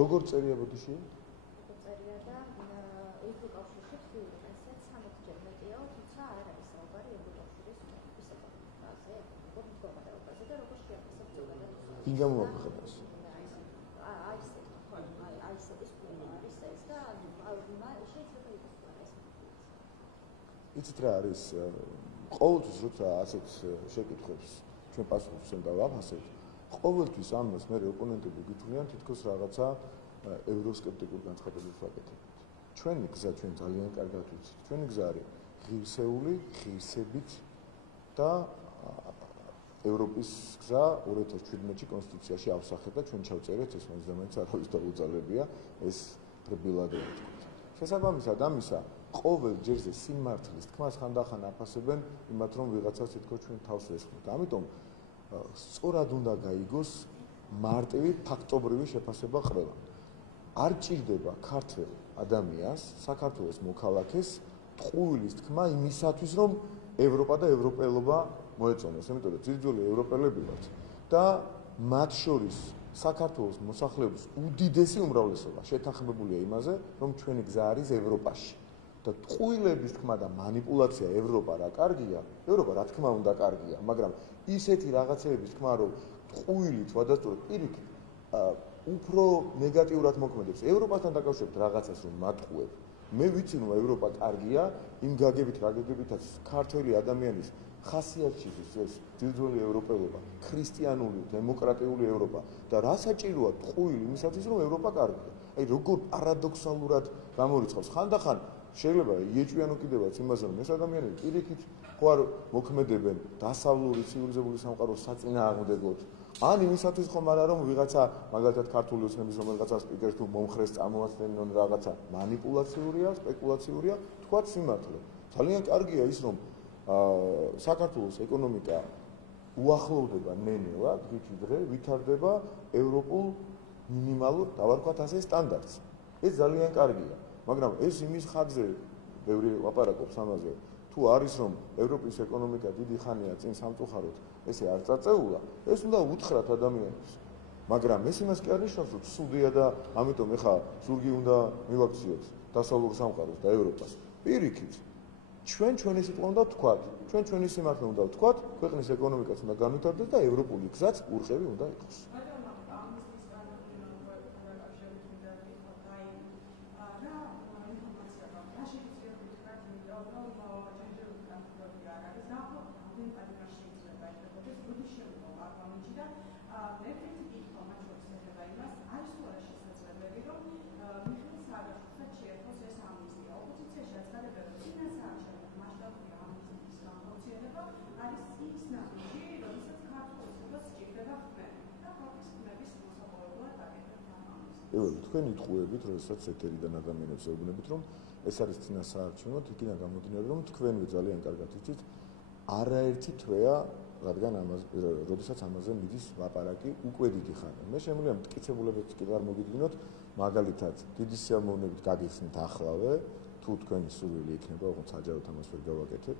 როგორ წერია ბოდიში? წერია და ევროკავშირში თვლილი ესეც 60-ჯერ მეტია, თუმცა არ არის საუბარი ევროკავშირის ისეთაზე, როგორ მდგომარეობაზე და როგორ შეაფასებს ზოგადად. ვინ გამოაქვეყნებს? იცით რა არის ყოველთვის როცა ასეთ შეკითხვებს ჩვენ პასუხს უნდა ვაფასებთ ყოველთვის ამას მე ოპონენტები გითვლიან თითქოს რაღაცა ევროსკეპტიკურ განცხადებას ვაკეთებთ ჩვენი გზა ჩვენ ძალიან კარგად ვიცით ჩვენი გზა არის ღირსეული ღირსებით და ევროპის გზა 2017-ში კონსტიტუციაში ავსახეთ და ჩვენ ჩავწერეთ ეს მაინც არავის დაუძალებია ეს რბილად რა თქმა უნდა შესაბამისად ამისა ყოველ ჯერზე სიმართლის თქმას ხანდახან აფასებენ იმათ რომ ვიღაცას თითქოს ჩვენ თავს ესხმოთ. ამიტომ სწორად უნდა გაიგოს მარტივი ფაქტობრივი შეფასება ყველა. არ ჭირდება ქართველ ადამიანს, საქართველოს მოქალაქეს ტყუილის თქმა იმისათვის რომ ევროპა და ევროპელობა მოეწონოს, იმიტომ რომ ძირძველი ევროპელები ვართ და მათ შორის საქართველოს მოსახლეობის უდიდესი უმრავლესობა შეთანხმებულია იმაზე, რომ ჩვენი გზა არის ევროპაში. და ტყუილების თქმა და манипуляცია ევროპა რა კარგია, ევროპა რა თქმა უნდა კარგია, მაგრამ ისეთი რაღაცების თქმა რომ ტყუილით ვადასტურებთ პირიქით უფრო ნეგატიურად მოქმედებს ევროპასთან დაკავშირებით რაღაცას რომ მატყუებ. მე ვიცი რომ ევროპა კარგია, იმ გაგებით რა გაგებითაც ქართველი ადამიანის ხასიათში ეს ძირძველი ევროპელობა, ქრისტიანული, დემოკრატიული ევროპა და რა საჭიროა ტყუილი იმისათვის რომ ევროპა კარგია. აი როგორ პარადოქსალურად გამორიცხავს ხანდახან შეიძლება იეჭვიანო კიდევაც იმაზე რომ ეს ადამიანები პირიქით ხო არ მოქმედებენ დასავლური ცივილიზებული სამყაროს საწინააღმდეგოდ ან იმისათვის ხომ არა რომ ვიღაცა მაგალითად ქართული ოცნების რომელიღაცა სპიკერს თუ მომხრეს წარმოადგენენ რაღაცა манипуляციურია, სპეკულაციურია, თქვათ სიმართლე. ძალიან კარგია ის რომ საქართველოს ეკონომიკა უახლოვდება ნენელა დღითი დღე ვითარდება ევროპულ მინიმალურ დავარქვათ ასე სტანდარტს. ეს ძალიან კარგია. მაგრამ ეს იმის ხარჯზე ბევრი ლაპარაკობს ამაზე თუ არის რომ ევროპის ეკონომიკა დიდი ხანია წინ სამწუხაროდ ესე არ წაწეულა ეს უნდა უთხრათ ადამიანებს მაგრამ ეს იმას კი არ ნიშნავს რომ ცუდია და ამიტომ ეხა ზურგი უნდა მივაქციოთ დასავლურ სამყაროს და ევროპას პირიქით ჩვენ ჩვენი სიტყვა უნდა ვთქვათ ჩვენ ჩვენი სიმართლე უნდა ვთქვათ ქვეყნის ეკონომიკაც უნდა განვითარდეს და ევროპული გზაც ურყევი უნდა იყოს თქვენ იტყუებით, როდესაც ეთერიდან ადამიანებს ეუბნებით, რომ ეს არის წინასაარჩევნო, იქიდან გამომდინარე, რომ თქვენვე ძალიან კარგად იცით, არაერთი თვეა, რადგან ამაზე, როდესაც ამაზე მიდის ლაპარაკი უკვე დიდი ხანია. მე შემიძლია მტკიცებულებებს კი არ მოგიდგინოთ, მაგალითად, დიდი სიამოვნებით გაგიხსნით ახლავე, თუ თქვენი სურვილი იქნება, ოღონდ საჯაროდ ამას ვერ გავაკეთებ.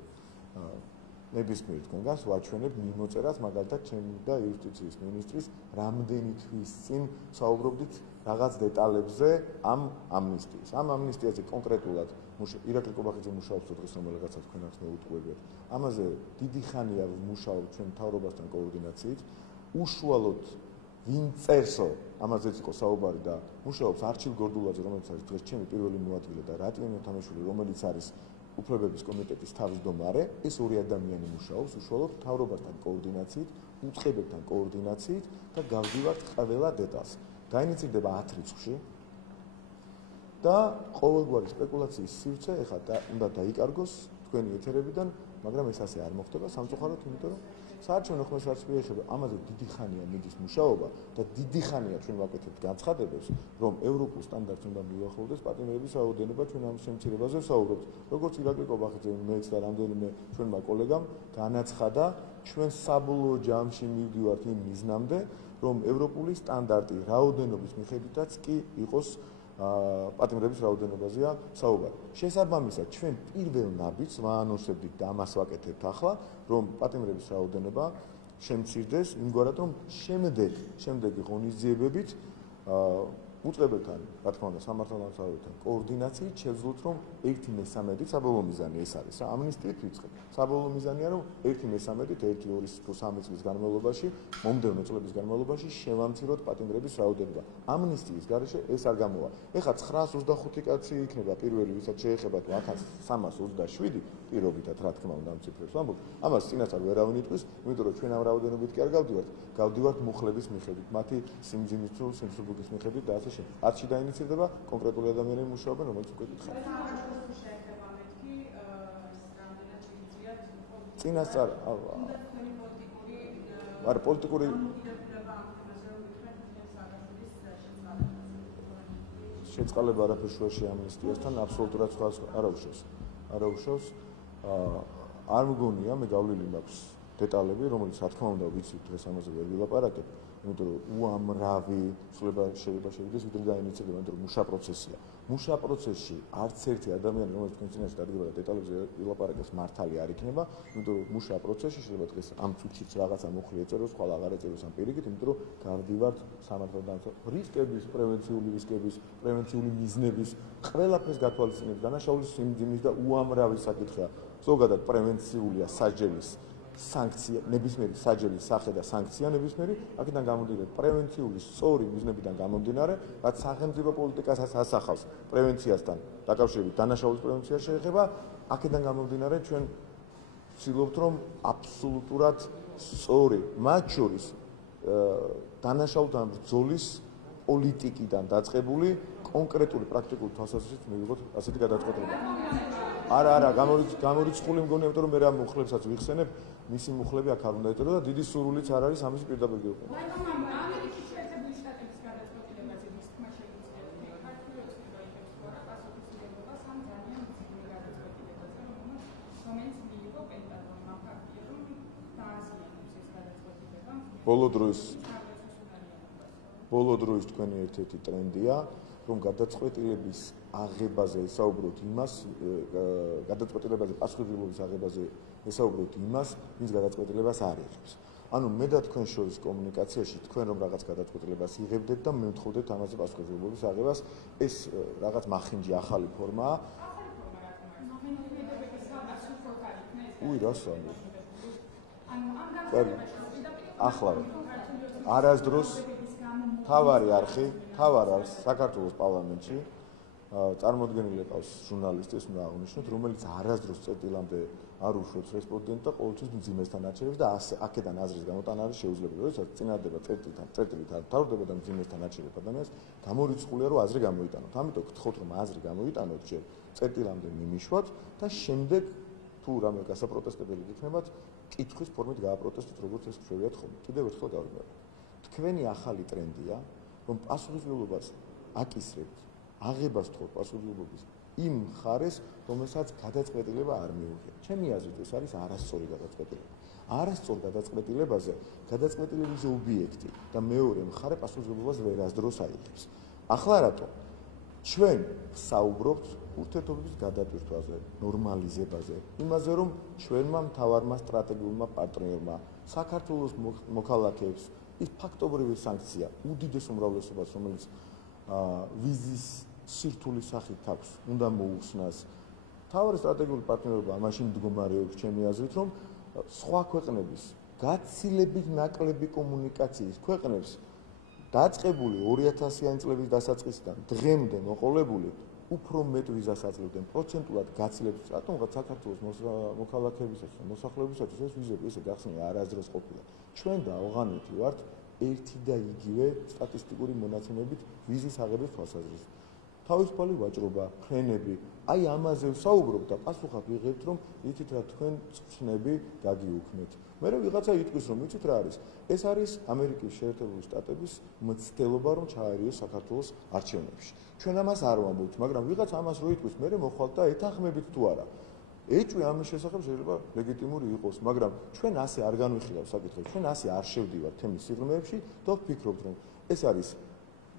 ნებისმიერ თქვენგანს ვაჩვენებ მიმოწერას, მაგალითად, ჩემი და იუსტიციის მინისტრის რამდენი თვის წინ საუბრობდით რაღაც დეტალებზე ამ ამნისტიის. ამ ამნისტიაზე კონკრეტულად ირაკლი კობახიძე მუშაობს დღეს რომელიღაცა თქვენაც მეუტყუებიათ. ამაზე დიდი ხანია მუშაობ ჩვენ მთავრობასთან კოორდინაციით. უშუალოდ ვინ წერსო, ამაზეც იყო საუბარი და მუშაობს არჩილ გორდულაძე, რომელიც არის დღეს ჩემი პირველი მოადგილე და რატიონ თამაშვილი, რომელიც არის უფლებების კომიტეტის თავმჯდომარე, ეს ორი ადამიანი მუშაობს უშუალოდ მთავრობასთან კოორდინაციით, უწყებებთან კოორდინაციით და გავდივართ ყველა დეტალს. დაინიცირდება 10 რიცხვში და ყოველგვარი სპეკულაციის სივრცე ეხლა უნდა დაიკარგოს თქვენი ეთერებიდან, მაგრამ ეს ასე არ მოხდება სამწუხაროდ, იმიტომ რომ საარჩევნო ხმას მიეხება, ამაზე დიდი ხანია მიდის მუშაობა და დიდი ხანია ჩვენ ვაკეთებთ განცხადებებს, რომ ევროპულ სტანდარტს უნდა მიუახლოვდეს პატიმრების რაოდენობა ჩვენ ამ შემცირებაზე ვსაუბრობთ. როგორც ირაკლი კობახიძე მეც და რამდენიმე ჩვენმა კოლეგამ განაცხადა, ჩვენ საბოლოო ჯამში მივდივართ იმ მიზნამდე, რომ ევროპული სტანდარტი რაოდენობის მიხედვითაც კი იყოს პატიმრების რაოდენობაზეა საუბარი. შესაბამისად, ჩვენ პირველ ნაბიჯს ვაანონსებდით და ამას ვაკეთებთ ახლა, რომ პატიმრების რაოდენობა შემცირდეს, იმგვარად, რომ შემდეგი ღონისძიებებით უწყებელთან, რა თქმა უნდა, სამართალდამცავებელთან კოორდინაციით შევძლოთ, რომ 1/3 საბოლოო მიზანი ეს არის რა, ამნისტიით ვიწყებთ. საბოლოო მიზანია, რომ 1/3 1-2-3 წლის განმავლობაში, მომდევნო წლების განმავლობაში შევამციროთ პატიმრების რაოდენობა. ამნისტიის გარეშე ეს არ გამოვა. ეხლა 925 კაცი იქნება პირველი, ვისაც შეეხებათ 1327 პირობითად, რა თქმა უნდა, ამ ციფრებს ვამბობ. ამას წინასწარ ვერავინ იტყვის, იმიტომ რომ ჩვენ ამ რაოდენობით კი არ გავდივართ მუხლების მიხედვით, მათი სიმძიმის თუ სიმსუბუქის მიხედვით და ასე შემდეგ. არჩი დაინიცირდება კონკრეტული ადამიანები მუშაობენ, რომელიც უკვე გითხარით. წინასწარ არ პოლიტიკური შეწყალება არაფერს შუაში ამნისტიასთან აბსოლუტურად სხვა არ უშავს. არ მგონია, მე გავლილი მაქვს დეტალები, რომელიც რა თქმა უნდა ვიცით დღეს ამაზე ვერ ვილაპარაკებ, იმიტომ რომ უამრავი ცვლილება შეიძლება შევიდეს, ვიდრე დაინიცირდება, იმიტომ რომ მუშა პროცესია. მუშა პროცესში არც ერთი ადამიანი, რომელიც თქვენ წინაშე დადგება და დეტალებზე ვილაპარაკებს, მართალი არ იქნება, იმიტომ რომ მუშა პროცესში შეიძლება დღეს ამ წუთშიც რაღაცა მუხლი ეწეროს, ხვალ აღარ ეწეროს ამ პირიქით, იმიტომ რომ გავდივართ სამართალდამცავ რისკების, პრევენციული რისკების, პრევენციული მიზნების, ყველაფერს გათვალისწინებს დანაშაულის სიმძიმის და უამრავი საკითხია. ზოგადად პრევენციულია საჯელის სანქცია, ნებისმიერი საჯელის სახე და სანქცია ნებისმიერი, აქედან გამომდინარე პრევენციული სწორი მიზნებიდან გამომდინარე, რაც სახელმწიფო პოლიტიკასაც ასახავს პრევენციასთან დაკავშირებით დანაშაულის პრევენცია შეეხება, აქედან გამომდინარე ჩვენ ვცდილობთ, რომ აბსოლუტურად სწორი, მათ შორის დანაშაულთან ბრძოლის პოლიტიკიდან დაწყებული კონკრეტული პრაქტიკული თვალსაზრისით მივიღოთ ასეთი გადაწყვეტილება. არა, გამორიცხული მგონია, იმიტომ რომ მე რა მუხლებსაც ვიხსენებ, მისი მუხლები აქ არ უნდა ეწერო და დიდი სურვილიც არ არის ამის პირდაპირ გეუბნები. ბოლო დროის თქვენი ერთ-ერთი ტრენდია, რომ გადაწყვეტილების აღებაზე ესაუბროთ იმას, გადაწყვეტილებაზე პასუხისმგებლობის აღებაზე ესაუბროთ იმას, ვინც გადაწყვეტილებას არ იღებს. ანუ მე და თქვენ შორის კომუნიკაციაში თქვენ რომ რაღაც გადაწყვეტილებას იღებდეთ და მე ვთხოვდეთ ამაზე პასუხისმგებლობის აღებას, ეს რაღაც მახინჯი ახალი ფორმაა. რას ამბობ? ახლა არასდროს თავარი არხი საქართველოს პარლამენტში წარმოდგენილი ყავს ჟურნალისტი, ეს უნდა აღვნიშნოთ, რომელიც არასდროს წერტილამდე არ უშვებს რესპონდენტს და ყოველთვის მძიმესთან აჩერებს და აქედან აზრის გამოტანა არის შეუძლებელი. როდესაც წინადადება წერტილით არ თავდება და მძიმესთან აჩერებს ადამიანს, გამორიცხულია რომ აზრი გამოიტანოთ. ამიტომ გთხოვთ რომ აზრი გამოიტანოთ, ჯერ წერტილამდე მიმიშვათ და შემდეგ თუ რამე გასაპროტესტებელი გიქნებათ, კითხვის ფორმით გააპროტესტოთ, როგორც ეს ხდებათ ხოლმე. კიდევ ერთხელ გავიმეორებ. თქვენი ახალი ტრენდია, რომ პასუხისმგებლობას აკისრებთ, აღებას თხოვთ პასუხისმგებლობის იმ მხარეს, რომელსაც გადაწყვეტილება არ მიუღია. ჩემი აზრით ეს არის არასწორი გადაწყვეტილება. არასწორ გადაწყვეტილებაზე გადაწყვეტილების ობიექტი და მეორე მხარე პასუხისმგებლობას ვერასდროს აიღებს. ახლა რატო? ჩვენ საუბრობთ ურთიერთობების გადატვირთვაზე, ნორმალიზებაზე, იმაზე, რომ ჩვენმა მთავარმა სტრატეგიულმა პარტნიორმა, საქართველოს მოქალაქეებს ის ფაქტობრივი სანქცია უდიდეს უმრავლესობას, რომელიც ვიზის სირთულის სახით აქვს, უნდა მოუხსნას. მთავარი სტრატეგიული პარტნიორობა ამაში მდგომარეობს, ჩემი აზრით, რომ სხვა ქვეყნების გაცილებით ნაკლები კომუნიკაციის ქვეყნებს დაწყებული 2000-იანი წლების დასაწყისიდან დღემდე მოყოლებული უფრო მეტ ვიზას აძლევდნენ პროცენტულად გაცილებით, რატომღაც საქართველოს მოქალაქეებისათვის და მოსახლეობისათვის ეს ვიზები ესე გახსნილი არასდროს ყოფილა. ჩვენ და ავღანეთი ვართ ერთი და იგივე სტატისტიკური მონაცემებით ვიზის აღების თვალსაზრისით. თავისუფალი ვაჭრობა, ფრენები, აი ამაზე ვსაუბრობ და პასუხად ვიღებთ, რომ იცით რა თქვენ წვნები გაგიუქმეთ. მე ვიღაცა იტყვის, რომ იცით რა არის? ეს არის ამერიკის შეერთებული შტატების მცდელობა, რომ ჩაერიოს საქართველოს არჩევნებში. ჩვენ ამას არ ვამბობთ, მაგრამ ვიღაცა ამას რო იტყვის, მე მოხვალთ და ეთანხმებით თუ არა. ეჭვი ამის შესახებ შეიძლება ლეგიტიმური იყოს, მაგრამ ჩვენ ასე არ განვიხილავთ საკითხებს, ჩვენ ასე არ შევდივართ თემის სიღრმეებში და ვფიქრობთ, რომ ეს არის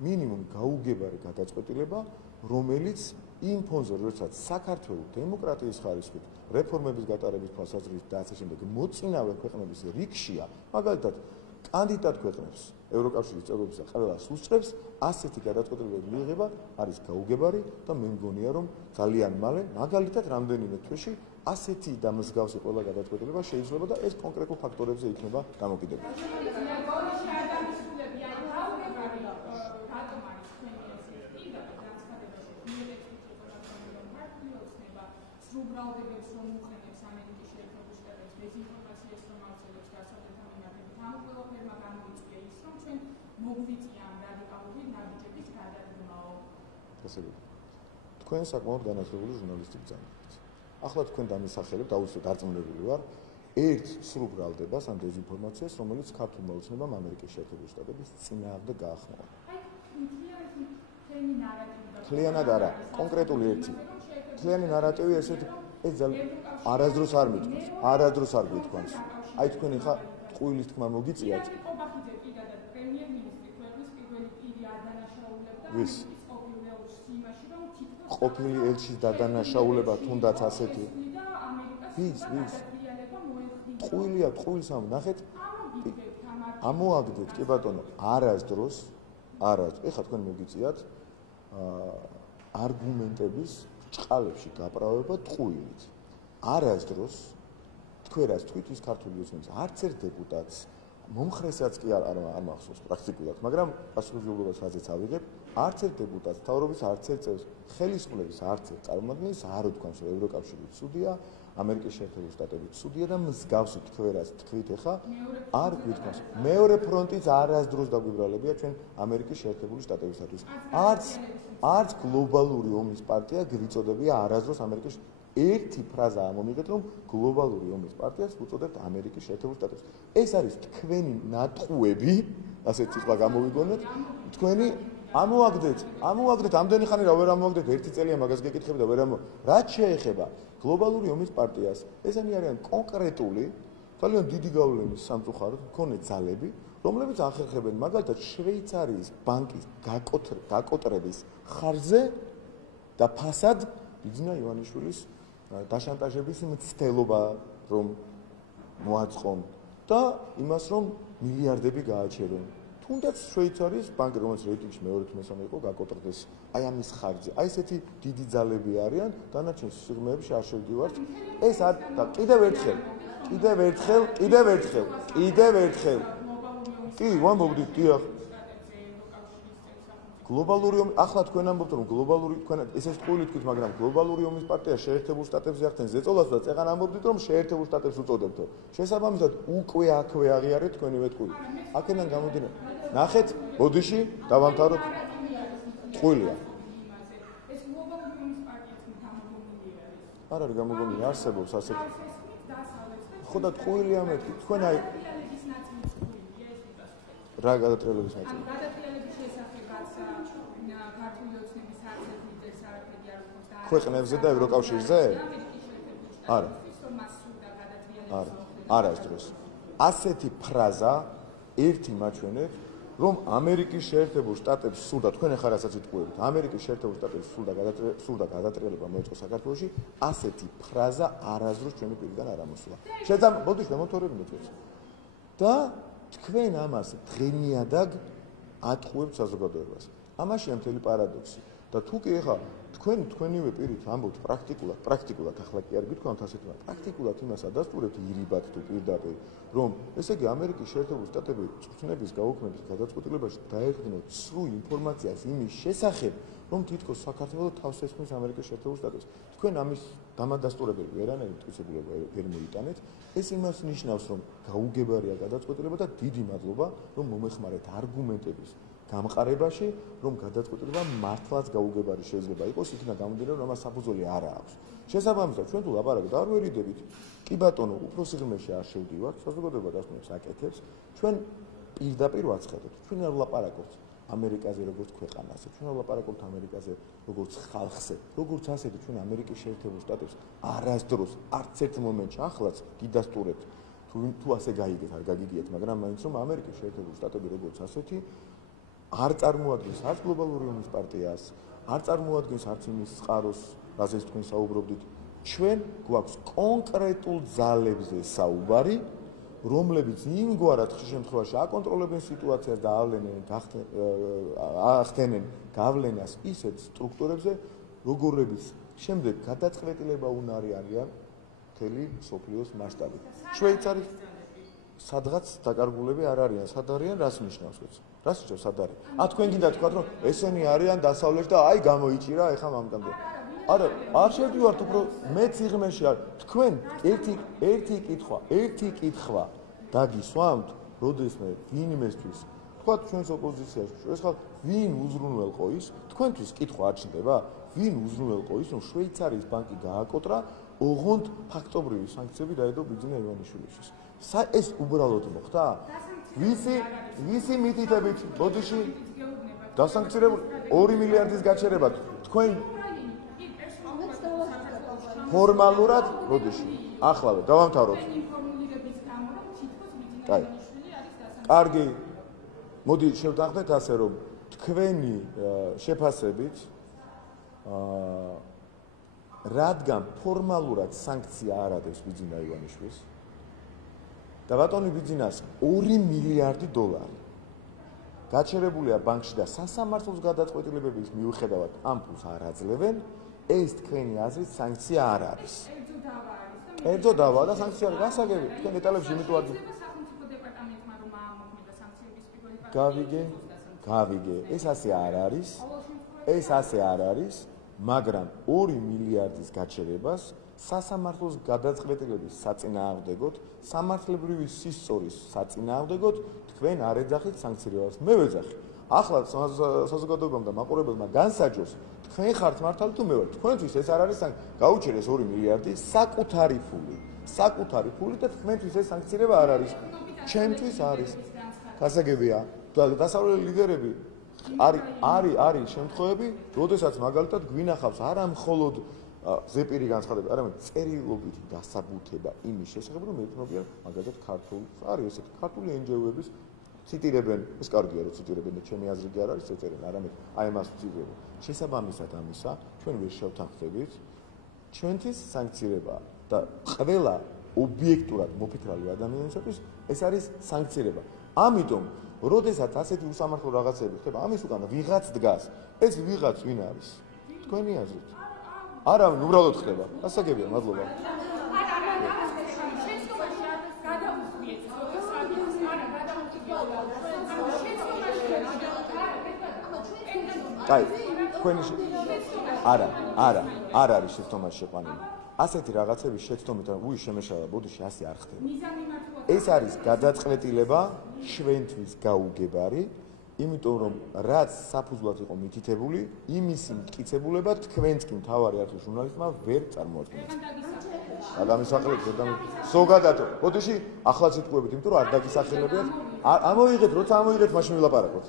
მინიმუმ გაუგებარი გადაწყვეტილება, რომელიც იმ ფონზე, როდესაც საქართველოს დემოკრატიის ხარისხით, რეფორმების გატარების თვალსაზრისით და ასე შემდეგ მოწინავე ქვეყნების რიგშია, მაგალითად კანდიდატ ქვეყნებს ევროკავშირის წევრობისა ყველას უსწრებს ასეთი გადაწყვეტილებები მიიღება არის გაუგებარი და მე მგონია რომ ძალიან მალე მაგალითად რამდენიმე თვეში ასეთი და მსგავსი ყველა გადაწყვეტილება შეიძლება და ეს კონკრეტულ ფაქტორებზე იქნება დამოკიდებული. უბრალოდ რომ უხდებს ამერიკის შეერთებულ შტატებს დეзинფორმაციას რომ აუცილებს გასაგებთან მიმართებით ამ ყველაფერმა გამოიწვია ის რომ ჩვენ მოგვიწია ამ რადიკალური ნაბიჯების გადადგმაო. თქვენ საკმაოდ განათლებული ჟურნალისტი ბრძანებთ. ახლა თქვენ დამისახელებთ აუცილებლად დარწმუნებული ვარ ერთ სრულ ბრალდებას ამ დეзинფორმაციას რომელიც ქართულმა ოცნებამ ამერიკის შეერთებულ შტატების წინააღმდეგ გაახმოვა. მთლიანად არა, კონკრეტული ერთი მთლიანი ნარატივი ესეთი ეს ძალიან არასდროს არ მithქვას. არასდროს არ გითქვას. აი თქვენ ხა ტყუილის თქმა მოგიწიათ. ვის? ყოფილი ელჩის დადანაშაულება თუნდაც ასეთი. ვის? ტყუილია, ტყუილს ნახეთ. ამოაგდეთ, კი ბატონო, არასდროს. ეხლა თქვენ მოგიწიათ არგუმენტების ჭყალებში გაправება ტყუილით. არასდროს თქვენ რაც თქვით ის ქართული ოცნების არც ერთ დეპუტატს მომხრესაც კი არ მახსოვს პრაქტიკულად, მაგრამ პასუხისმგებლობას რაზეც ავიღებ, არც ერთ დეპუტატს, თავრობის არც ერთ წევრს, ხელისყრების არც ერთ წარმომადგენელს არ უთქვამს, რომ ევროკავშირის სუდია, ამერიკის შეერთებულ შტატების სუდია და მსგავსი თქვენ რაც თქვით ეხა არ გითქვამს. მეორე ფრონტიც არასდროს დაგვიბრალებია ჩვენ ამერიკის შეერთებული შტატებისათვის. არც გლობალური ომის პარტია გვიწოდებია არასდროს ამერიკის ერთი ფრაზაა მომიგეთ რომ გლობალური ომის პარტიას უწოდებთ ამერიკის შეერთებულ შტატებს. ეს არის თქვენი ნატყუები, ასეთ სიტყვა გამოვიგონეთ, თქვენი ამოაგდეთ, ამდენი ხანი რა ვერ ამოაგდეთ, ერთი წელია მაგას გეკითხები და ვერ რაც შეეხება გლობალური ომის პარტიას, ესენი არიან კონკრეტული, ძალიან დიდი გავლენის სამწუხაროდ მქონე ძალები, რომლებიც ახერხებენ მაგალითად შვეიცარიის ბანკის გაკოტრების ხარჯზე და ფასად ბიძინა ივანიშვილის დაშანტაჟების მცდელობა რომ მოაწყონ და იმას რომ მილიარდები გააჩერონ. თუნდაც შვეიცარიის ბანკი რომელიც რეიტინგში მეორე თუ მესამე იყო გაკოტრდეს აი ამის ხარჯზე. აი ესეთი დიდი ძალები არიან დანარჩენ სიღრმეებში არ შევდივართ. ეს არ და კიდევ ერთხელ კი ვამბობდით დიახ გლობალური ომი ახლა თქვენ ამბობთ რომ გლობალური თქვენ ესეც ტყუილი თქვით მაგრამ გლობალური ომის პარტია შეერთებულ შტატებზე ახდენ ზეწოლას და წეღან ამბობდით რომ შეერთებულ შტატებს უწოდებთო შესაბამისად უკვე აქვე აღიარეთ თქვენივე ტყუილი აქედან გამომდინარე ნახეთ ბოდიში დავამთავროთ ტყუილია ეს გლობალური ომის პარტიასთან გამოგონილია არ არის გამოგონილი არსებობს ასეთი ხო და ტყუილია მეთქი თქვენ აი რა გადატრიალების ნაწილი ქვეყნებზე და ევროკავშირზე? არა. არასდროს. ასეთი ფრაზა ერთი მაჩვენებ, რომ ამერიკის შეერთებულ შტატებს სურდა თქვენ ახლა რასაც იტყუებით, ამერიკის შეერთებულ შტატებს სურდა გადატრიალება მოეწყო საქართველოში, ასეთი ფრაზა არასდროს ჩვენი პირიდან არ ამოსულა. შეძამ, ბოდიში დამოთორები მეტყვით. და თქვენ ამას დღენიადაგ ატყუებთ საზოგადოებას. ამაშია მთელი პარადოქსი. და თუ კი ახლა თქვენივე პირით ამბობთ პრაქტიკულად ახლა კი არ გითქვამთ ასეთი მაგრამ პრაქტიკულად იმას ადასტურებთ ირიბად თუ პირდაპირ რომ ესე იგი ამერიკის შეერთებულ შტატები წვრთნების გაუქმების გადაწყვეტილებაში დაეხდინოთ სრულ ინფორმაციას იმის შესახებ რომ თითქოს საქართველოს თავს ესხმის ამერიკის შეერთებულ შტატებს თქვენ ამის დამადასტურებელი ვერანაირ მტკიცებულება ვერ მოიტანეთ ეს იმას ნიშნავს რომ გაუგებარია გადაწყვეტილება და დიდი მადლობა რომ მომეხმარეთ არგუმენტების გამყარებაში რომ გადაწყვეტილება მართლაც გაუგებარი შეიძლება იყოს იქნა გამომდინარე რომ ამას საფუძველი არ აქვს შესაბამისად ჩვენ თუ ლაპარაკობთ არ ვერიდებით კი ბატონო უფრო სიღრმეში არ შევდივართ საზოგადოება დასკვნებს აკეთებს ჩვენ პირდაპირ ვაცხადოთ ჩვენ არ ვლაპარაკობთ ამერიკაზე როგორც ქვეყანაზე ჩვენ ვლაპარაკობთ ამერიკაზე როგორც ხალხზე როგორც ასეთი ჩვენ ამერიკის შეერთებულ შტატებს არასდროს არც ერთ მომენტში ახლაც გიდასტურებთ თუ ასე გაიგეთ არ გაგიგიათ მაგრამ მაინც რომ ამერიკის შეერთებულ შტატები როგორც ასეთი არ წარმოადგენს არც გლობალური ომის პარტიას, არ წარმოადგენს არც იმის წყაროს, რაზეც თქვენ საუბრობდით. ჩვენ გვაქვს კონკრეტულ ძალებზე საუბარი, რომლებიც იმგვარად ხშირ შემთხვევაში აკონტროლებენ სიტუაციას და ახდენენ გავლენას ისეთ სტრუქტურებზე, როგორებიც შემდეგ გადაწყვეტილება უნარი არიან მთელი მსოფლიოს მასშტაბით. შვეიცარიის სადღაც დაკარგულები არ არიან, სად არიან, რას ნიშნავს? რას ნიშნავს სად არის? თქვენ გინდა თქვათ, რომ ესენი არიან დასავლეთში და აი გამოიჭირა ეხლა მამკამდე. არა, არ შევდივართ უფრო მე ციღმეში არ. თქვენ ერთი კითხვა დაგისვამთ, როდესმე ვინმესთვის თქვათ ჩვენს ოპოზიციაში, ეს ხალხ ვინ უზრუნველყო ის, თქვენთვის კითხვა არ ჩნდება, ვინ უზრუნველყო ის, რომ შვეიცარიის ბანკი გააკოტრა, ოღონდ ფაქტობრივი სანქციები დაედო ბიძინა ივანიშვილიშვილს. ეს უბრალოდ მოხდა? ვისი მითითებით, ბოდიში დასანქცირებული 2 მილიარდის გაჩერება თქვენ ფორმალურად, ბოდიში, ახლავე დავამთავროთ. კარგი. მოდი შევთანხმდეთ ასე, რომ თქვენი შეფასებით რადგან ფორმალურად სანქცია არ ადევს ბიძინა ივანიშვილს და ბატონი ბიძინას 2 მილიარდი დოლარი გაჩერებულია ბანკში და სასამართლოს გადაწყვეტილებების მიუხედავად ამ ფულს არ აძლევენ, ეს თქვენი აზრით სანქცია არ არის. კერძო დავაა და სანქცია არ გასაგები. თქვენ დეტალებში იმიტომ არ გავიგე. ეს ასე არ არის. მაგრამ 2 მილიარდის გაჩერებას სასამართლოს გადაწყვეტილების საწინააღმდეგოდ, სამართლებრივი სისწორის საწინააღმდეგოდ თქვენ არ ეძახით სანქციებს. მე ვეძახი. ახლა საზოგადოებამ და მაყურებელმა განსაჯოს, თქვენ ხართ მართალი თუ მე ვარ. თქვენთვის ეს არ არის გაუჩერეს 2 მილიარდი საკუთარი ფული და თქვენთვის ეს სანქცია არ არის. ჩემთვის არის. გასაგებია. დასავლელი ლიდერები არის შემთხვევები, როდესაც მაგალითად გვინახავს არა მხოლოდ ზეპირი განცხადება, არამედ წერილობით დასაბუთება იმის შესახებ, რომ ეთნობიან მაგალითად ქართულ არის ესეთი ქართული NGO-ების ციტირებენ, ეს კარგია რომ ციტირებენ და ჩემი აზრი კი არ არის წეწერენ, არამედ აი ამას ციტირებენ. შესაბამისად ამისა, ჩვენ ვერ შევთანხმდებით ჩვენთვის სანქცირება და ყველა ობიექტურად მოფიქრალი ადამიანისთვის ეს არის სანქცირება. ამიტომ როდესაც ასეთი უსამართლო რაღაცები ხდება, ამის უკან ვიღაც დგას. ეს ვიღაც ვინ არის? თქვენი აზრით. არავინ უბრალოდ ხდება. გასაგებია, მადლობა. აი, თქვენი არ არის შეცდომაში შეყვანილი. ასეთი რაღაცები შეცდომით შემეშალა ბოდიში ასე არ ხდება. ეს არის გადაწყვეტილება შვენთვის გაუგებარი, იმიტომ რომ რაც საფუძვლად იყო მითითებული, იმისი მტკიცებულება თქვენც კი მთავარი არხის ჟურნალისტმა ვერ წარმოადგენთ. გადამისახელეთ, ზოგადად, ბოდიში ახლა სიტყვებით, იმიტომ რომ არ დაგისახელებიათ, ამოიღეთ, როცა ამოიღეთ, მაშინ ვილაპარაკოთ.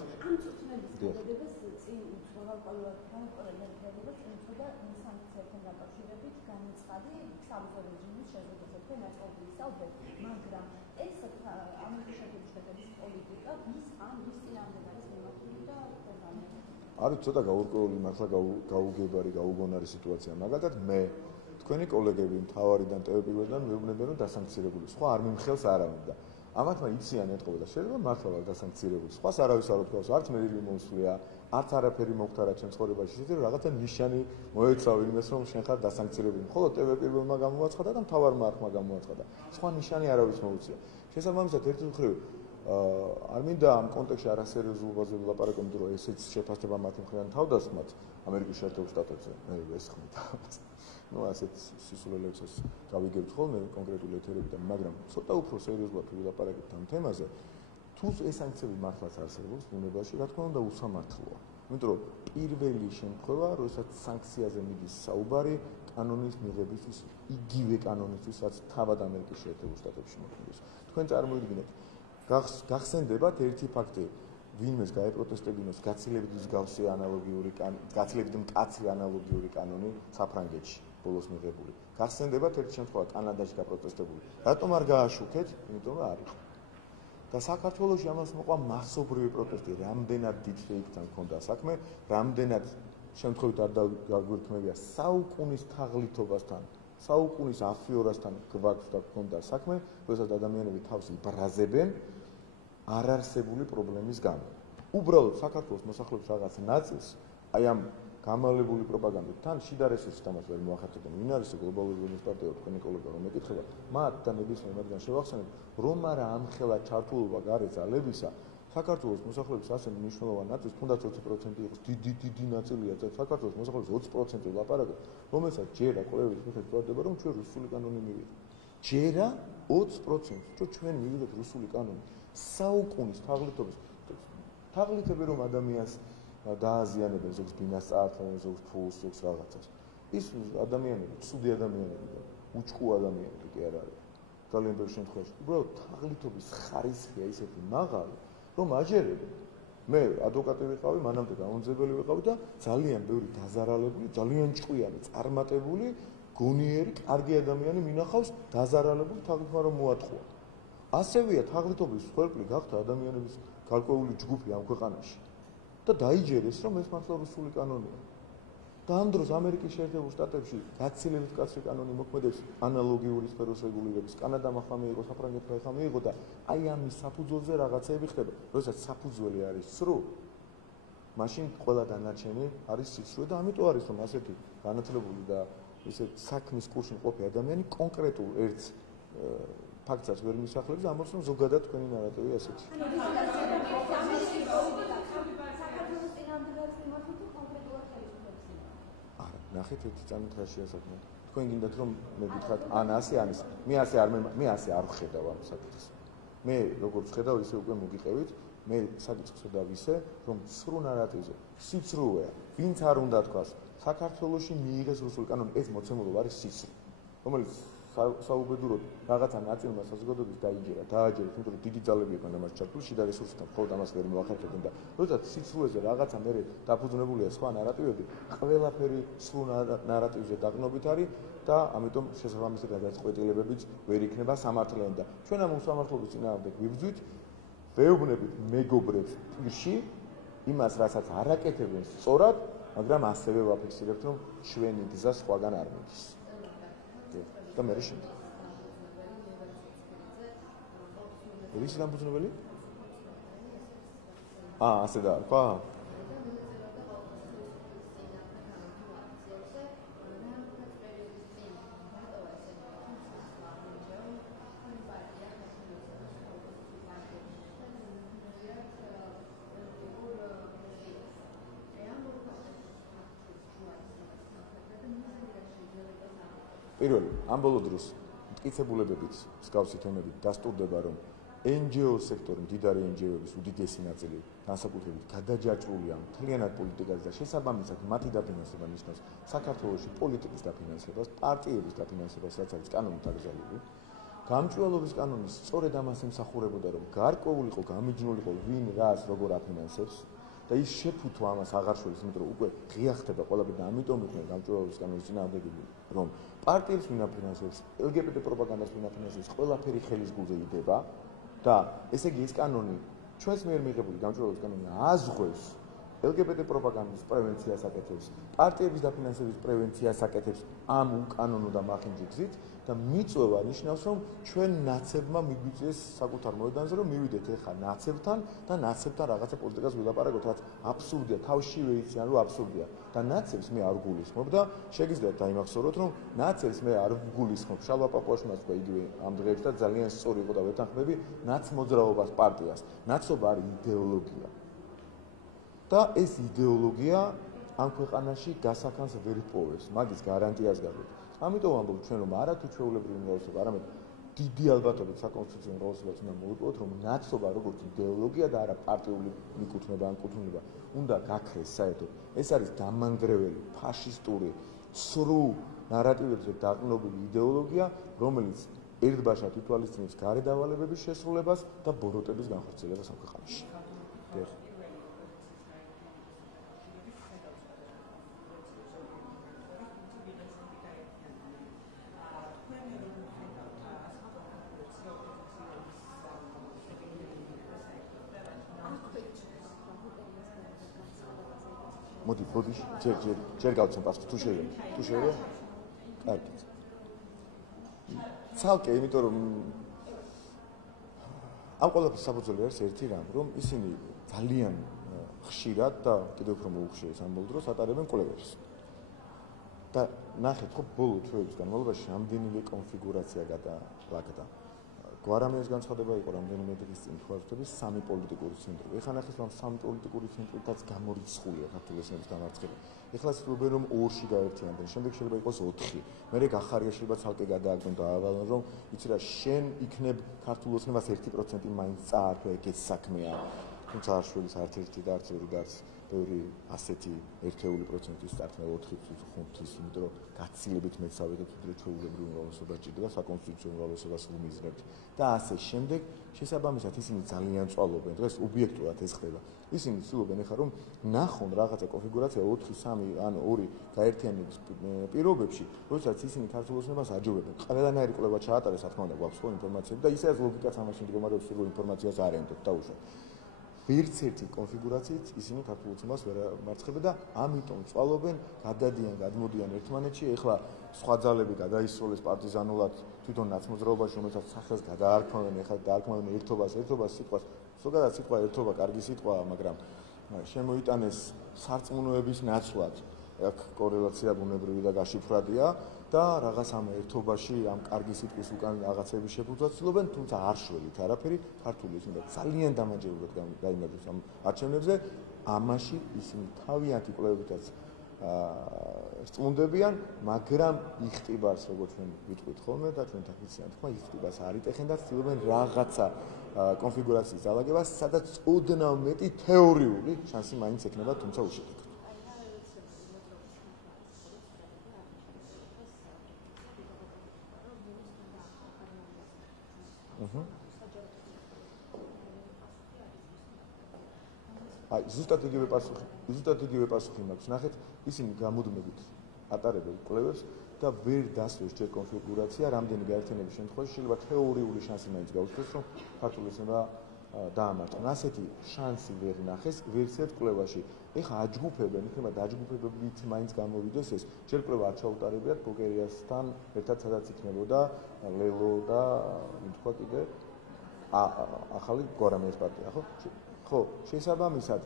არის ცოტა გაურკვეველი მართლა გაუგებარი, გაუგონარი სიტუაცია. მაგალითად მე თქვენი კოლეგები მთავარიდან ტელევიზიიდან მეუბნებიან რომ დასანქცირებული. სხვა არ მიმხელს არავინ და ამათმა იციან ეთყობა და შეიძლება მართლა ვარ დასანქცირებული. სხვას არავის არ უთქვას, არც მე მომსვლია, არც არაფერი მოხდარა ჩემ ცხოვრებაში. ისე რომ რაღაცა ნიშანი მოეცვა ვინმეს რომ შენ ხარ დასანქცირებული. მხოლოდ ტელევიზიურმა გამოაცხადა და მთავარმა არხმა გამოაცხადა. სხვა ნიშანი არავის მოუწია. შესაბამისად ერთი მხრივ არ მინდა ამ კონტექსტში არასერიოზულობაზე ვილაპარაკო, იმიტომ რომ ესეც შეფასება მათი მხრიდან თავდასხმად ამერიკის შეერთებულ შტატებზე მე ვესხმით. ასეთ სისულელეებს გავიგებთ ხოლმე კონკრეტული ეთერებიდან, მაგრამ ცოტა უფრო სერიოზულად ვილაპარაკებთ ამ თემაზე. თუ ეს სანქციები მართლაც არსებობს ბუნებაში, რა თქმა უნდა უსამართლოა. იმიტომ რომ პირველი შემთხვევა, როდესაც სანქციაზე მიდის საუბარი, კანონის მიღებისთვის, იგივე კანონისთვის, რაც თავად ამერიკის შეერთებულ შტატებში მოქმედებს. თქვენ წარმოიდგინეთ, გახსენდებათ ერთი ფაქტი, ვინმეს გაეპროტესტებინოს გაცილებით მსგავსი ანალოგიური გაცილებით მკაცრი ანალოგიური კანონი საფრანგეთში ბოლოს მიღებული. გახსენდებათ ერთი შემთხვევა კანადაში გაპროტესტებული. რატომ არ გააშუქეთ? იმიტომ რომ არის. და საქართველოში ამას მოყვა მასობრივი პროტესტი, რამდენად დიდ ფეიქთან ჰქონდა საქმე, რამდენად შემთხვევით არ დაგვირქმევია საუკუნის თაღლითობასთან საუკუნის 100-200-თან გვაქვს და გქონდა საქმე, როდესაც ადამიანები თავს იბრაზებენ არარსებული პრობლემის გამო. უბრალოდ საქართველოს მოსახლეობის რაღაც ნაწილს აი ამ გამალებული პროპაგანდით შიდა რესურსით ამას ვერ მოახერხებენ. ვინ არის გლობალური გუნდის პარტია თქვენი კოლეგა რომ ეკითხება, მათ და ნებისმიერ მათგან შევახსენებ, რომ არა ამხელა ჩართულობა გარე ძალებისა საქართველოს მოსახლეობის ასე მნიშვნელოვანი ნაწილი, თუნდაც 20% იყოს, დიდი ნაწილია საქართველოს მოსახლეობის 20% ლაპარაკობს, რომელსაც ჯერა კოლეგების მიხედვით ვარდება, რომ ჩვენ რუსული კანონი მივიღეთ. ჯერა 20%, ჩვენ მივიღეთ რუსული კანონი. საუკუნის თაღლითები რომ ადამიანს დააზიანებენ ზოგს ბინას წაართმევენ, ზოგს ფულს, ზოგს რაღაცას. ის ადამიანები, ცუდი ადამიანები და უჭკუ ადამიანები კი არ არის. ძალიან ბევრ შემთხვევაში უბრალოდ თაღლითობის ხარისხია ისეთი მაღალი, რომ აჯერებენ. მე ადვოკატი ვიყავი, მანამდე გამომძებელი ვიყავი და ძალიან ბევრი დაზარალებული, ძალიან ჭკვიანი, წარმატებული, გონიერი, კარგი ადამიანი მინახავს დაზარალებული თაღლითმა რომ მოატყუა. ასევეა თაღლითობის მსხვერპლი გახდა ადამიანების გარკვეული ჯგუფი ამ ქვეყანაში. და დაიჯერეს, რომ ეს მართლა რუსული კანონია. და ამ დროს ამერიკის შეერთებულ შტატებში გაცილებით მკაცრი კანონი მოქმედებს ანალოგიური სფეროს რეგულირების. კანადამ ახლა მიიღო, საფრანგეთმა ახლა მიიღო და აი ამის საფუძველზე რაღაცეები ხდება. როდესაც საფუძველი არის სრულ, მაშინ ყველა დანარჩენი არის სიცრუე და ამიტომ არის რომ ასეთი განათლებული და ისეთ საქმის კურსში მყოფი ადამიანი კონკრეტულ ერთ ფაქტსაც ვერ მისახლებს, ამბობს რომ ზოგადად თქვენი ნარატივი ასეთი. ნახეთ ერთი წამითრაშია საქმე. თქვენ გინდათ რომ მე გითხრათ ან ასე ან ისე. მე ასე არ ვხედავ ამ საკითხს. მე როგორც ვხედავ ისე უკვე მოგიყევით, მე საკითხს ვხედავ ისე, რომ სრულ ნარატივზე სიცრუეა. ვინც არ უნდა თქვას, საქართველოში მიიღეს რუსული კანონი, ეს მოცემულობა არის სიცრუე. რომელიც საუბედუროდ რაღაცა ნაწილმა საზოგადოების დააჯერეს, იმიტომ რომ დიდი ძალები იყვნენ ამას ჩართული, შიდა რესურსთან მხოლოდ ამას ვერ მოახერხებდნენ და როდესაც სიცრუეზე რაღაცა მერე დაფუძნებულია სხვა ნარატივები, ყველაფერი სრულ ნარატივზე დაყრდნობით არის და ამიტომ შესაბამისი გადაწყვეტილებებიც ვერ იქნება სამართლიანი და ჩვენ ამ უსამართლობის წინააღმდეგ ვიბრძვით, ვეუბნებით მეგობრებს პირში იმას, რასაც არ აკეთებენ სწორად, მაგრამ ასევე ვაფიქსირებთ, რომ ჩვენი გზა სხვაგან არ მიდის. და მე შევიდა. რის დამფუძნებელი? ასე დაარქვა? პირველი, ამ ბოლო დროს მტკიცებულებებით, მსგავსი თემებით დასტურდება, რომ NGO სექტორი, მდიდარი NGO-ების უდიდესი ნაწილი განსაკუთრებით გადაჯაჭვულია მთლიანად პოლიტიკაზე და შესაბამისად მათი დაფინანსება ნიშნავს საქართველოში პოლიტიკის დაფინანსებას, პარტიების დაფინანსებას, რაც არის კანონით აკრძალული. გამჭვირვალობის კანონის სწორედ ამას ემსახურებოდა, რომ გარკვეულიყო, გამიჯნულიყო, ვინ რას როგორ აფინანსებს და ის შეფუთვა ამას აღარ შორის, იმიტომ რომ უკვე ღია ხდება ყველაფერი და ამიტომ იქნება გამჭვირვალობის კანონის წინააღმდეგები, რომ პარტიებს ვინ აფინანსებს, LGBT პროპაგანდას ვინ აფინანსებს, ყველაფერი ხელის გულზე იდება და ესე იგი ეს კანონი ჩვენს მიერ მიღებული გამჭვირვალობის კანონი აზღვევს LGBT პროპაგანდის პრევენციას აკეთებს, პარტიების დაფინანსების პრევენციას აკეთებს ამ უკანონო და მახინჯი გზით და მიწვევა ნიშნავს, რომ ჩვენ ნაცებმა მიგვიწეს საკუთარ მოედანზე, რომ მივიდეთ ეხლა ნაცებთან და ნაცებთან რაღაცა პოლიტიკას ვილაპარაკოთ, რაც აბსურდია, თავშივე იციან, რომ აბსურდია. და ნაცებს მე არ გულისხმობ და შეგიძლიათ დაიმახსოვროთ, რომ ნაცებს მე არ გულისხმობ. შალვა პაპუაშვილმა თქვა იგივე ამ დღეებში და ძალიან სწორი იყო და ვეთანხმები ნაცმოძრაობას პარტიას. ნაცობა არის იდეოლოგია. და ეს იდეოლოგია ამ ქვეყანაში გასახანს ვერ პოვებს, მაგის გარანტიას გაგვით. ამიტომ ვამბობ ჩვენ რომ არათუ ჩვეულებრივი მრავალწლობა, არამედ დიდი ალბათობით საკონსტიტუციო მრავალწლობაც უნდა მოვიპოვოთ, რომ ნაცობა როგორც იდეოლოგია და არა პარტიული მიკუთვნება ან კუთვნილება უნდა გაქრეს საერთოდ. ეს არის დამანგრეველი, ფაშისტური, სრულ ნარატივებზე დაყრდნობილი იდეოლოგია, რომელიც ერთბაშად ითვალისწინებს გარე დავალებების შესრულებას და ბოროტების განხორციელებას ამ ქვეყანაში. მოდი, ჯერ გავცემ პასუხი, თუ შეიძლება. კარგი. ცალკე, იმიტომ რომ ამ ყველაფრის საფუძველი არის ერთი რამ, რომ ისინი ძალიან ხშირად და კიდევ უფრო მოუხშირეს ამ ბოლო დროს ატარებენ კვლევებს. და ნახეთ, ხო, ბოლო თვეების განმავლობაში რამდენიმე კონფიგურაცია გადააკეთა. გვარამიას განცხადება იყო რამდენიმე დღის წინ თქვა სამი პოლიტიკური ცენტრი. ეხლა ნახეთ, რომ სამი პოლიტიკური ცენტრითაც გამორიცხულია ქართული εθნების დამარცხება. ეხლა ცდილობენ რომ 2-ში გაერთიანდნენ, შემდეგ შეიძლება იყოს 4. მერე გახარია შეიძლება ცალკე გადააგდონ და ავალონ რომ იცი რა შენ იქნებ ქართულ ოცნებას 1% მაინც წაართვა ეგეც საქმეა. თუმცა არ შვილის არც 1 და არც 2 და არც ბევრი ასეთი ერთეული პროცენტის სტარტმა 4-ის 5-ის, იმიტომ რომ გაცილებით მეც ავიღეთ ვიდრე ჩვეულებრივ უმრავლესობას ჭირდება საკონსტიტუციო უმრავლესობას ვუმიზნებთ და ასე შემდეგ. შესაბამისად ისინი ძალიან წვალობენ დღეს ობიექტურად ეს ხდება. ისინი ცდილობენ ახლა რომ ნახონ რაღაცა კონფიგურაცია 4-3 ან 2 გაერთიანების პირობებში, როდესაც ისინი ქართულ ოცნებას აჯობებენ. ყველანაირი კვლევა ჩაატარეს, რა თქმა უნდა, გვაქვს ხო ინფორმაციები და ისე ლოგიკაც ამაში მდგომარეობს, რომ ინფორმაციას არ ენდოთ დაუშვათ. ვერც ერთი კონფიგურაციით ისინი ქართულ ოცნებას ვერ მარცხებენ და ამიტომ წვალობენ, გადადიან, გადმოდიან ერთმანეთში. ეხლა სხვა ძალები გადაისროლეს პარტიზანულად თვითონ ნაცმოძრაობაში, რომელსაც სახელს გადაარქმევენ, ეხლა დაარქმევენ ერთობას სიტყვას. ზოგადად სიტყვა ერთობა კარგი სიტყვაა, მაგრამ შემოიტანეს სარწმუნოების ნაცვლად. აქ კორელაცია ბუნებრივი და გაშიფრადია და რაღაც ამ ერთობაში ამ კარგი სიტყვის უკან რაღაცები შეფუძვას ცდილობენ, თუმცა არ შველით არაფერი. ქართული ოცნება ძალიან დამაჯერებლად გაიმარჯვებს ამ არჩევნებზე. ამაში ისინი თავიანთი კვლევებითაც სწმუნდებიან, მაგრამ იხტიბარს, როგორც ჩვენ ვიტყვით ხოლმე და ჩვენ თაკიციან თქმა, იხტიბარს არ იტეხენ და ცდილობენ რაღაცა კონფიგურაციის დალაგებას, სადაც ოდნავ მეტი თეორიული შანსი მაინც ექნება, თუმცა უშედეგო. ზუსტად იგივე პასუხი მაქვს. ნახეთ, ისინი გამუდმებით ატარებენ კვლევებს და ვერ დასვეს ჯერ კონფიგურაცია, რამდენი გაერთიანების შემთხვევაში შეიძლება თეორიული შანსი მაინც გაუჩნდეს, რომ ქართული ოცნება დაამარცხონ. ასეთი შანსი ვერ ნახეს ვერც ერთ კვლევაში. ეხლა აჯგუფებენ, იქნება დაჯგუფებებით მაინც გამოვიდეს ეს. ჯერ კვლევა არ ჩაუტარებიათ ბულგარიასთან ერთად, სადაც იქნებოდა ლელო და თქვა კიდე ახალი გვარამიას პარტია, ხო, შესაბამისად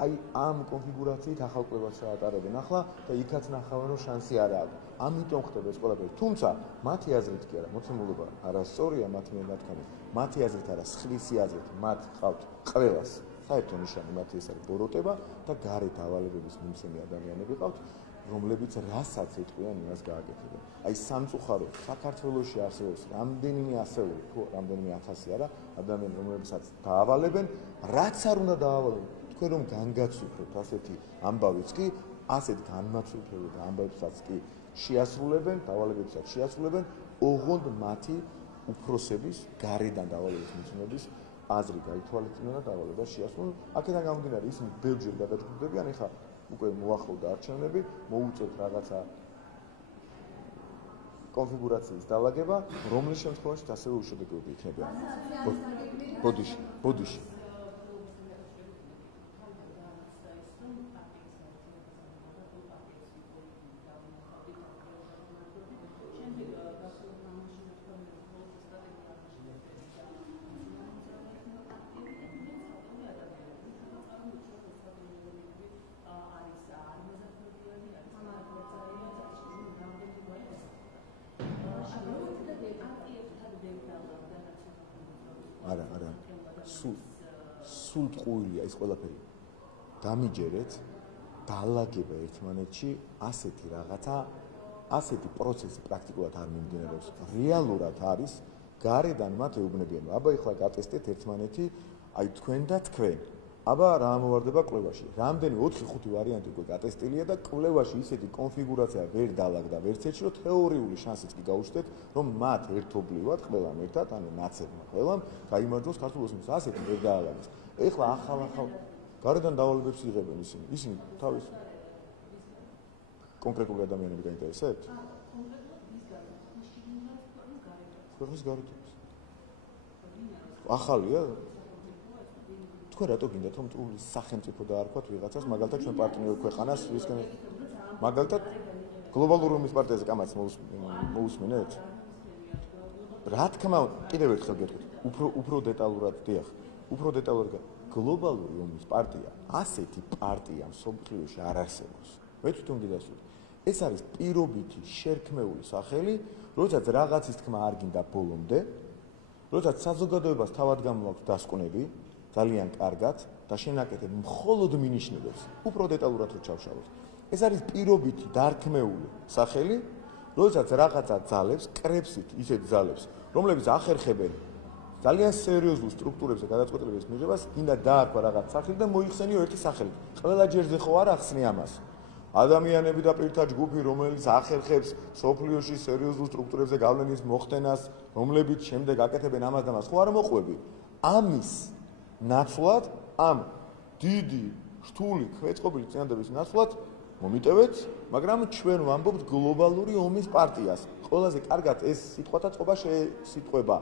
აი ამ კონფიგურაციით ახალ კვლევას ჩაატარებენ ახლა და იქაც ნახავენ რომ შანსი არ აქვს. ამიტომ ხდება ეს ყველაფერი. თუმცა მათი აზრით კი არა, მოცემულობა არასწორია მათი მათქანი. მათი აზრით არა, სხვისი აზრით, მათ ყავთ ყველას საერთო ნიშანი, მათი ეს არის ბოროტება და გარეთ ავალებების მიმცემი ადამიანები ყავთ, რომლებიც რასაც ეტყვიან, იმას გააკეთებენ. აი სამწუხაროდ საქართველოში არსებობს რამდენიმე ასეული, თუ რამდენიმე 1000 არა, ადამიანი, რომლებსაც დაავალებენ, რაც არ უნდა დაავალონ. თქვენ რომ განგაცვიფროთ ასეთი ამბავიც კი, ასეთ განმაცვიფრებულ ამბავებსაც კი შეასრულებენ, დავალებებსაც შეასრულებენ, ოღონდ მათი უფროსების გარედან დავალების მიცემების აზრი გაითვალისწინონ და დავალებას შეასრულონ. აქედან გამომდინარე, ისინი ბევრჯერ გადაჯგუფდებიან, ეხლა უკვე მოახლოვდა არჩევნები, მოუწევთ რაღაცა კონფიგურაციის დალაგება, რომლის შემთხვევაშიც ასევე უშედეგოები იქნებიან. ბოდიში. არა. სულ ტყუილია ეს ყველაფერი. დამიჯერეთ, დაალაგება ერთმანეთში, ასეთი რაღაცა, ასეთი პროცესი პრაქტიკულად არ მიმდინარეობს. რეალურად არის, გარედან მათ ეუბნებიან, აბა ეხლა გატესტეთ ერთმანეთი, აი თქვენ და თქვენ. აბა რა მოვარდება კვლევაში. რამდენი 4-5 ვარიანტი უკვე გატესტილია და კვლევაში ისეთი კონფიგურაცია ვერ დაალაგდა ვერც ერთში, რომ თეორიული შანსიც კი გაუჩნდეთ, რომ მათ ერთობლივად ყველამ ერთად, ანუ ნაცებმა ყველამ გაიმარჯვოს ქართულ ოცნებას. ასეთი ვერ დაალაგეს. ეხლა ახალ გარედან დავალებებს იღებენ ისინი. ისინი თავის კონკრეტული ადამიანები გაინტერესებთ? ქვეყნის გარეთაც. ახალია? თქვენ რატო გინდათ რომ სახელმწიფო დაარქვათ ვიღაცას, მაგალითად ჩვენ პარტნიორ ქვეყანას, ვისგან მაგალითად გლობალური ომის პარტიაზე კამაც მოусმინეთ? რა თქმა უნდა, კიდევ ერთხელ გეტყვით, უფრო დეტალურად დიახ, უფრო დეტალურად გლობალური ომის პარტია, ასეთი პარტია მსოფლიოში არ არსებობს. მე თვითონ გიდასვით. ეს არის პირობითი შერქმეული სახელი, როდესაც რაღაცის თქმა არ გინდა ბოლომდე, როდესაც საზოგადოებას თავად გამოაქვს დასკვნები, ძალიან კარგად და შენაკეთებ მხოლოდ მინიშნებებს, უფრო დეტალურად რო ჩავშალოთ. ეს არის პირობითი დარქმეული სახელი, როდესაც რაღაცა ძალებს, კრებსით ისეთ ძალებს, რომლებიც ახერხებენ ძალიან სერიოზულ სტრუქტურებზე გადაწყვეტილების მიღებას, გინდა დაარქვა რაღაც სახელი და მოიხსენიო ერთი სახელი. ყველა ჯერზე ხო არ ახსნი ამას. ადამიანები და პირთა ჯგუფი, რომელიც ახერხებს სოფლიოში სერიოზულ სტრუქტურებზე გავლენის მოხდენას, რომლებიც შემდეგ აკეთებენ ამას და მას, ხო არ მოყვები. ამის ნაცვლად, ამ დიდი, რთული, ქვეწყობილი წინადადების ნაცვლად მომიტევეთ, მაგრამ ჩვენ ვამბობთ გლობალური ომის პარტიას. ყველაზე კარგად ეს სიტყვათა წყობა სიტყვება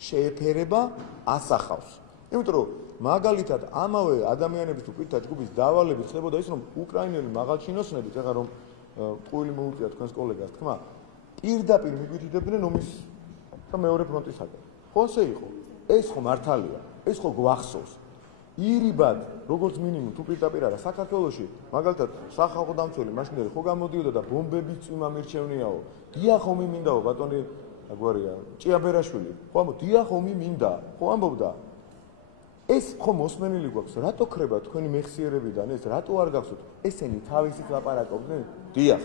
შეეფერება ასახავს. იმიტომ რომ მაგალითად ამავე ადამიანების თუ პირთა ჯგუფის დავალებით ხდებოდა ის, რომ უკრაინელი მაღალჩინოსნებით, ეხლა რომ ტყუილი მოუწია თქვენს კოლეგას თქმა, პირდაპირ მიგვითითებდნენ ომის და მეორე ფრონტისაგან. ხო ასე იყო? ეს ხო მართალია, ეს ხო გვახსოვს. ირიბად, როგორც მინიმუმ თუ პირდაპირ არა საქართველოში, მაგალითად სახალხო დამცველი მაშინდელი ხო გამოდიოდა და ბომბების წვიმა მირჩევნიაო. დიახ ომი მინდაო ბატონი აგვარია ჭიაბერაშვილი. ხო ამბობ, დიახ ომი მინდა. ხო ამბობდა. ეს ხო მოსმენილი გვაქვს, რატო ხრება თქვენი მეხსიერებიდან ეს, რატო არ გახსოვთ? ესენი თავისით ლაპარაკობდნენ? დიახ.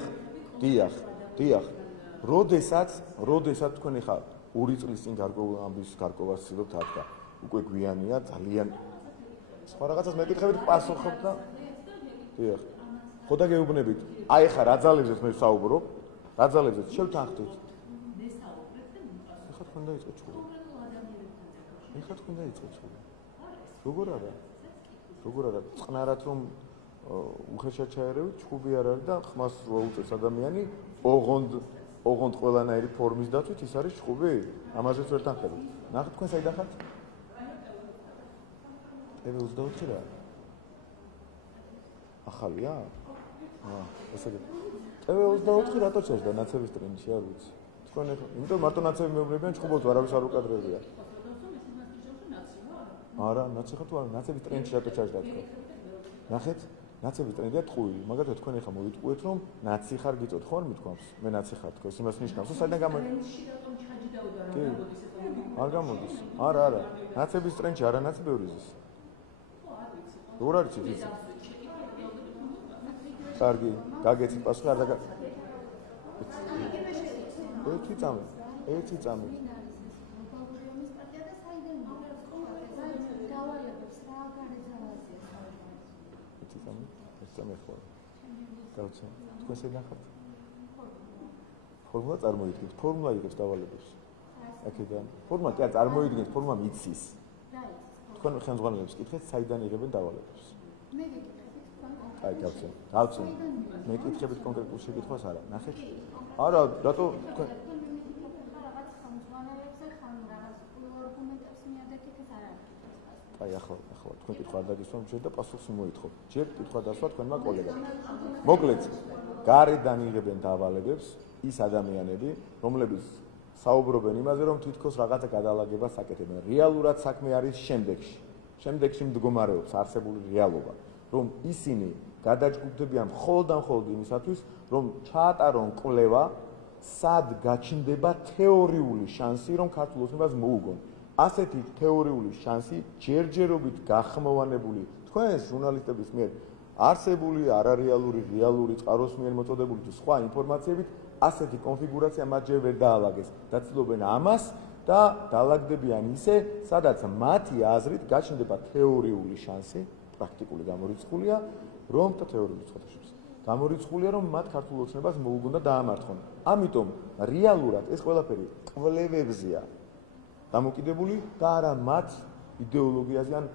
როდესაც თქვენ ხარ 2 წლის წინ გარკვეულ ამბის გარკვევას ცდილობთ აქ და უკვე გვიანია ძალიან სხვა რაღაცას მეკითხებით პასუხობთ და დიახ. ხო და გეუბნებით, აი ხა რა ძალებზეც მე ვსაუბრობ, რა ძალებზეც შევთანხმდით. ეხლა თქვენ დაიწყეთ ჩხუბი. როგორ არა? წყნარად რომ უხეშად ჩაერევით, ჩხუბი არ არის და ხმას რო უწევს ადამიანი, ოღონდ ყველანაირი ფორმის დაცვით ის არის ჩხუბი? ამაზეც ვერ თანხებით. ნახეთ თქვენ საიდან ხართ? TV24 რა? ახალია? ესე იგი. TV24 რატო ჩაჯდა ნაცების ტრენდში, არ ვიცი. თქვენ ეხლა, იმიტომ მარტო ნაცები მეუბნებიან, ჩხუბობს არავის არ უკადრებია. არა, ნაცი ხარ თუ არა, ნაცების ტრენდში რატო ჩაჯდა თქვენ? ნახეთ, ნაცების ტრენდია ტყუილი. მაგალითად თქვენ ეხლა მოვიტყუეთ, რომ ნაცი ხარ გიწოთ, ხო არ მithქვამს? მე ნაცი ხარ თქოს, იმას ნიშნავს, რომ საიდან გამოდის? არ გამოდის. არა, ნაცების ტრენდში არა ნაცი ბევრი ზის. როგორ არის ის? კარგი, გაგეცით პასუხი არ დაგა. ერთი წამი. გავცემ. თქვენ საიდან ხართ? ფორმულა წარმოიდგენთ. ფორმულა იღებს დავალებებს. აქედან. ფორმულა კი არ წარმოიდგენთ, ფორმულა მიცის. თქვენ ხელმძღვანელებს კითხეთ, საიდან იღებენ დავალებებს. მე გეკითხებით თქვენ. აი, გავცემ. მე კითხებით კონკრეტულ შეკითხვას არა. ნახეთ. არა, რატო თქვენ რაღაც ხელმძღვანელებზე ხან რაღაც არგუმენტებს მიადექით ეს არ არის. აი, ახლა თქვენ კითხვა არ დაგისვამ ჯერ და პასუხს მოითხოვ. ჯერ კითხვა დასვა თქვენმა კოლეგამ. მოკლედ, გარედან იღებენ დავალებებს ის ადამიანები, რომლებიც საუბრობენ იმაზე, რომ თითქოს რაღაცა გადალაგებას აკეთებენ. რეალურად საქმე არის შემდეგში მდგომარეობს არსებული რეალობა, რომ ისინი გადაჯგუფდებიან მხოლოდ იმისათვის, რომ ჩაატარონ კვლევა, სად გაჩნდება თეორიული შანსი, რომ ქართულ ოცნებას მოუგონ. ასეთი თეორიული შანსი ჯერჯერობით გახმოვანებული თქვენს ჟურნალისტების მიერ არსებული არარეალური, რეალური, წყაროს მიერ მოწოდებული თუ სხვა ინფორმაციებით ასეთი კონფიგურაცია მათ ჯერ ვერ დაალაგეს. დაცილობენ ამას და დაალაგდებიან ისე, სადაც მათი აზრით გაჩნდება თეორიული შანსი, პრაქტიკული გამორიცხულია, რომ და თეორიული შეხედვით გამორიცხულია, რომ მათ ქართულ ოცნებას მოუგონ და დაამარცხონ. ამიტომ რეალურად ეს ყველაფერი კვლევებზეა დამოკიდებული და არა მათ იდეოლოგიაზე ან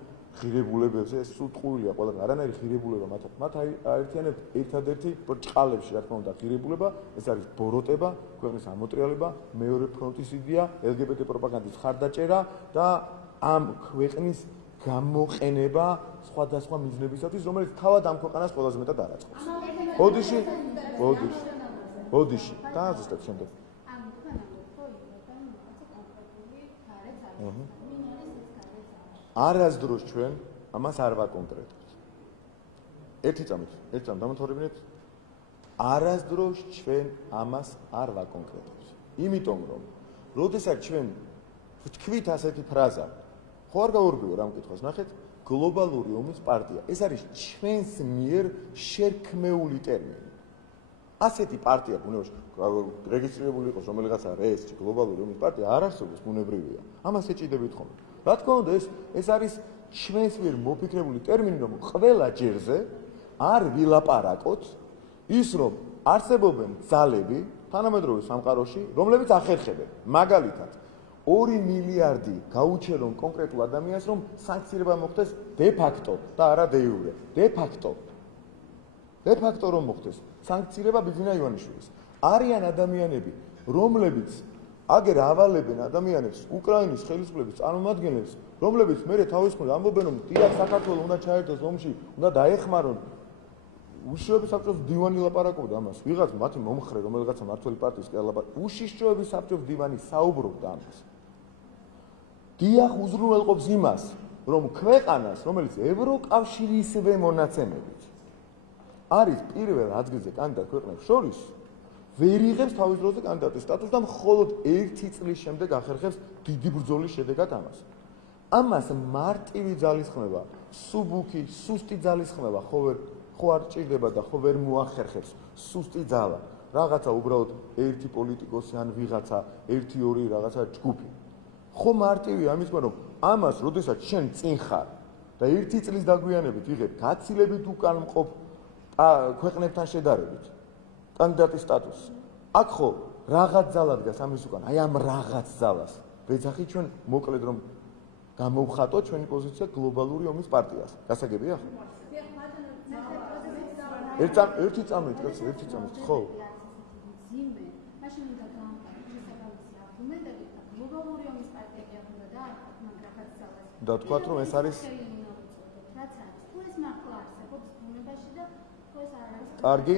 ღირებულებებზე. ეს სულ ტყუილია ყველა, არანაირი ღირებულება მათ აერთიანებთ ერთადერთი ბრჭყალებში, რა თქმა უნდა, ღირებულება, ეს არის ბოროტება, ქვეყნის ამოტრიალება, მეორე ფრონტის იდეა, LGBT პროპაგანდის ხარდაჭერა და ამ ქვეყნის გამოყენება სხვადასხვა მიზნებისათვის, რომელიც თავად ამ ქვეყანას ყველაზე მეტად არაცხობს. ბოდიში. და ზუსტად შემდეგ. არასდროს ჩვენ ამას არ ვაკონკრეტებთ. ერთი წამით დამთვალიერებინეთ. არასდროს ჩვენ ამას არ ვაკონკრეტებთ. იმიტომ რომ როდესაც ჩვენ ვთქვით ასეთი ფრაზა, ხო არ გავურბიო რა მკითხავს, ნახეთ, გლობალური ომის პარტია. ეს არის ჩვენს მიერ შერქმეული ტერმინი. ასეთი პარტია ბუნებაში რეგისტრირებული იყოს რომელიღაცა RSC გლობალური ომის პარტია არ არსებობს ბუნებრივია. ამას ეჭიდებით ხოლმე. რა თქმა უნდა ეს არის ჩვენს მიერ მოფიქრებული ტერმინი, რომ ყველა ჯერზე არ ვილაპარაკოთ ის რომ არსებობენ ძალები თანამედროვე სამყაროში, რომლებიც ახერხებენ. მაგალითად 2 მილიარდი გაუჩერონ კონკრეტულ ადამიანს, რომ სანქცირება მოხდეს დე ფაქტო და არა დე იურე. დე ფაქტო რომ მოხდეს სანქცირება ბიძინა ივანიშვილის. არიან ადამიანები, რომლებიც აგერ ავალებენ ადამიანებს, უკრაინის ხელისუფლების წარმომადგენლებს, რომლებიც მერე თავის მხრივ ამბობენ, რომ დიახ, საქართველოს უნდა ჩაერთოს ომში, უნდა დაეხმარონ. უშიშროების საბჭოს დივანი ლაპარაკობდა ამას. ვიღაც მათი მომხრე, რომელიღაცა მართველი პარტიის უშიშროების საბჭოს დივანი საუბრობდა ამას. დიახ, უზრუნველყოფს იმას, რომ ქვეყანას, რომელიც ევროკავშირისვე მონაცემებით არის პირველ ადგილზე კანდიდატ ქვეყნებს შორის, ვერ იღებს თავის დროზე კანდიდატის სტატუსს და მხოლოდ 1 წლის შემდეგ ახერხებს დიდი ბრძოლის შედეგად ამას. ამას მარტივი ძალისხმევა, სუბუქი, სუსტი ძალისხმევა ხო არ ჭირდება და ხო ვერ მოახერხებს სუსტი ძალა. რაღაცა უბრალოდ ერთი პოლიტიკოსი ან ვიღაცა 1-2 რაღაცა ჯგუფი. ხო მარტივია ამის მაგრამ ამას როდესაც შენ წინ ხარ და 1 წლის დაგვიანებით იღებ გაცილებით უკან მყოფ ქვეყნებთან შედარებით კანდიდატის სტატუსს. აქ ხო რაღაც ძალა დგას ამის უკან. აი ამ რაღაც ძალას ვეძახი ჩვენ მოკლედ რომ გამოვხატოთ ჩვენი პოზიცია გლობალური ომის პარტიას. გასაგებია ხო? ერთი წამით, კაცო, ერთი წამით, ხო? ძიმე, მაშინ უნდა გაამყაროს შესაბამისი არგუმენტები და გლობალური ომის პარტია კი უნდა დაარქვათ, მაგრამ რაღაც ძალას. და თქვათ, რომ ეს არის რაც არის, თუ ეს მართლა არსებობს ბუნებაში და თუ ეს არ არის. კარგი.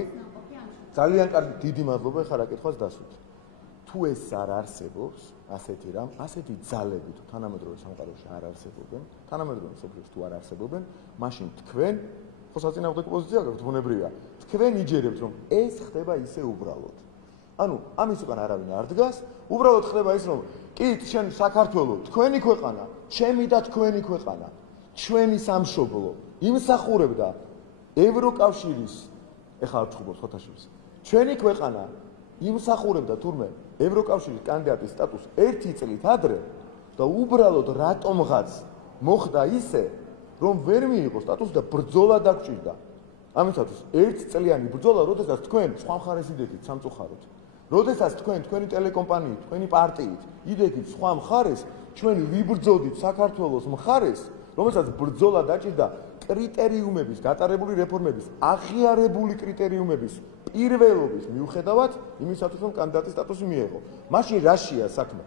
ძალიან კარგი, დიდი მადლობა, ეხლა რა კითხვას დასვით. თუ ეს არ არსებობს, ასეთი რამ, ასეთი ძალები თუ თანამედროვე სამყაროში არ არსებობენ, თანამედროვე სოფლიოში თუ არ არსებობენ, მაშინ თქვენ ხო საწინააღმდეგო პოზიცია გაქვთ ბუნებრივია. თქვენ იჯერებთ რომ ეს ხდება ისე უბრალოდ. ანუ ამის უკან არავინ არ დგას, უბრალოდ ხდება ის რომ კი შენ საქართველო, თქვენი ქვეყანა, ჩემი და თქვენი ქვეყანა, ჩვენი სამშობლო, იმსახურებდა ევროკავშირის, ეხლა არ ვთხოვოთ ფოთაშვილს. ჩვენი ქვეყანა იმსახურებდა თურმე ევროკავშირის კანდიდატის სტატუსს 1 წლით ადრე და უბრალოდ რატომღაც მოხდა ისე რომ ვერ მიიღო სტატუსი და ბრძოლა დაგჭირდა. ამისათვის 1 წლიანი ბრძოლა, როდესაც თქვენ სხვა მხარეს იდექით სამწუხაროდ. როდესაც თქვენი ტელეკომპანიით, თქვენი პარტიით იდექით სხვა მხარეს, ჩვენ ვიბრძოდით საქართველოს მხარეს, რომელსაც ბრძოლა დაჭირდა კრიტერიუმების, გატარებული რეფორმების, აღიარებული კრიტერიუმების პირველობის მიუხედავად იმისათვის, რომ კანდიდატის სტატუსი მიეღო. მაშინ რაშია საქმე?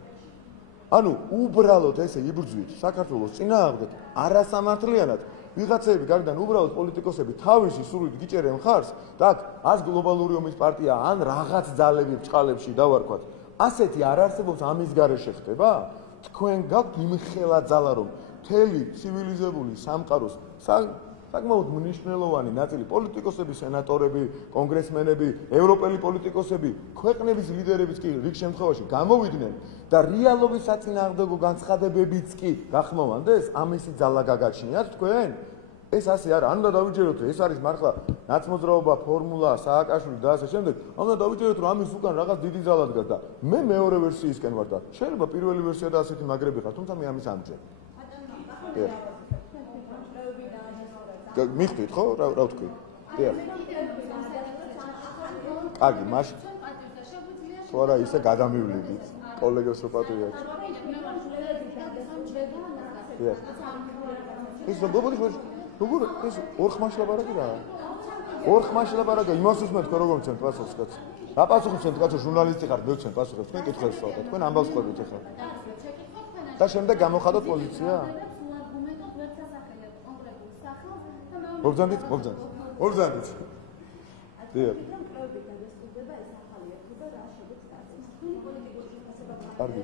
ანუ უბრალოდ ესე იბრძვით საქართველოს წინააღმდეგ არასამართლიანად ვიღაცები გარდან უბრალოდ პოლიტიკოსები თავისი სულით გიჭერენ ხარს და აქ ას გლობალური ომის პარტია ან რაღაც ძალები ბჭყალებში დავარქვათ. ასეთი არ არსებობს ამის გარეშე ხდება? თქვენ გაქვთ იმხელა ძალა რომ მთელი ცივილიზებული სამყაროს საკმაოდ მნიშვნელოვანი ნაწილი პოლიტიკოსები, სენატორები, კონგრესმენები, ევროპელი პოლიტიკოსები, ქვეყნების ლიდერებიც კი რიგ შემთხვევაში გამოვიდნენ და რეალობის საწინააღმდეგო განცხადებებიც კი გახმოვანდეს, ამისი ძალა გაგაჩნიათ თქვენ? ეს ასე არა, არ უნდა დავიჯეროთ, ეს არის მართლა ნაცმოძრაობა, ფორმულა, სააკაშვილი და ასე შემდეგ. უნდა დავიჯეროთ, რომ ამის უკან რაღაც დიდი ძალა დგას და მე მეორე ვერსიისკენ ვარ და შეიძლება პირველი ვერსია და ასეთი მაგრები ხარ, თუმცა მე ამის ამჯერ. მიხვდით ხო? რა ვთქვი? დიახ. კარგი, მაშინ თუ არა ისე გადამივლიდით კოლეგებს რო პატივია. დიახ. ის როგორ ეს ორხმაში ლაპარაკი რა? ორხმაში ლაპარაკი, იმას უსმენთ თქვენ როგორ მცემთ პასუხს კაცო? რა პასუხი მცემთ კაცო, ჟურნალისტი ხართ, მე ვცემ პასუხებს, თქვენ კითხებს ვსვათ, თქვენ ამბავს ყვებით ახლა. და შემდეგ გამოხატოთ პოზიცია? მოგძანდით? დიახ. კარგი.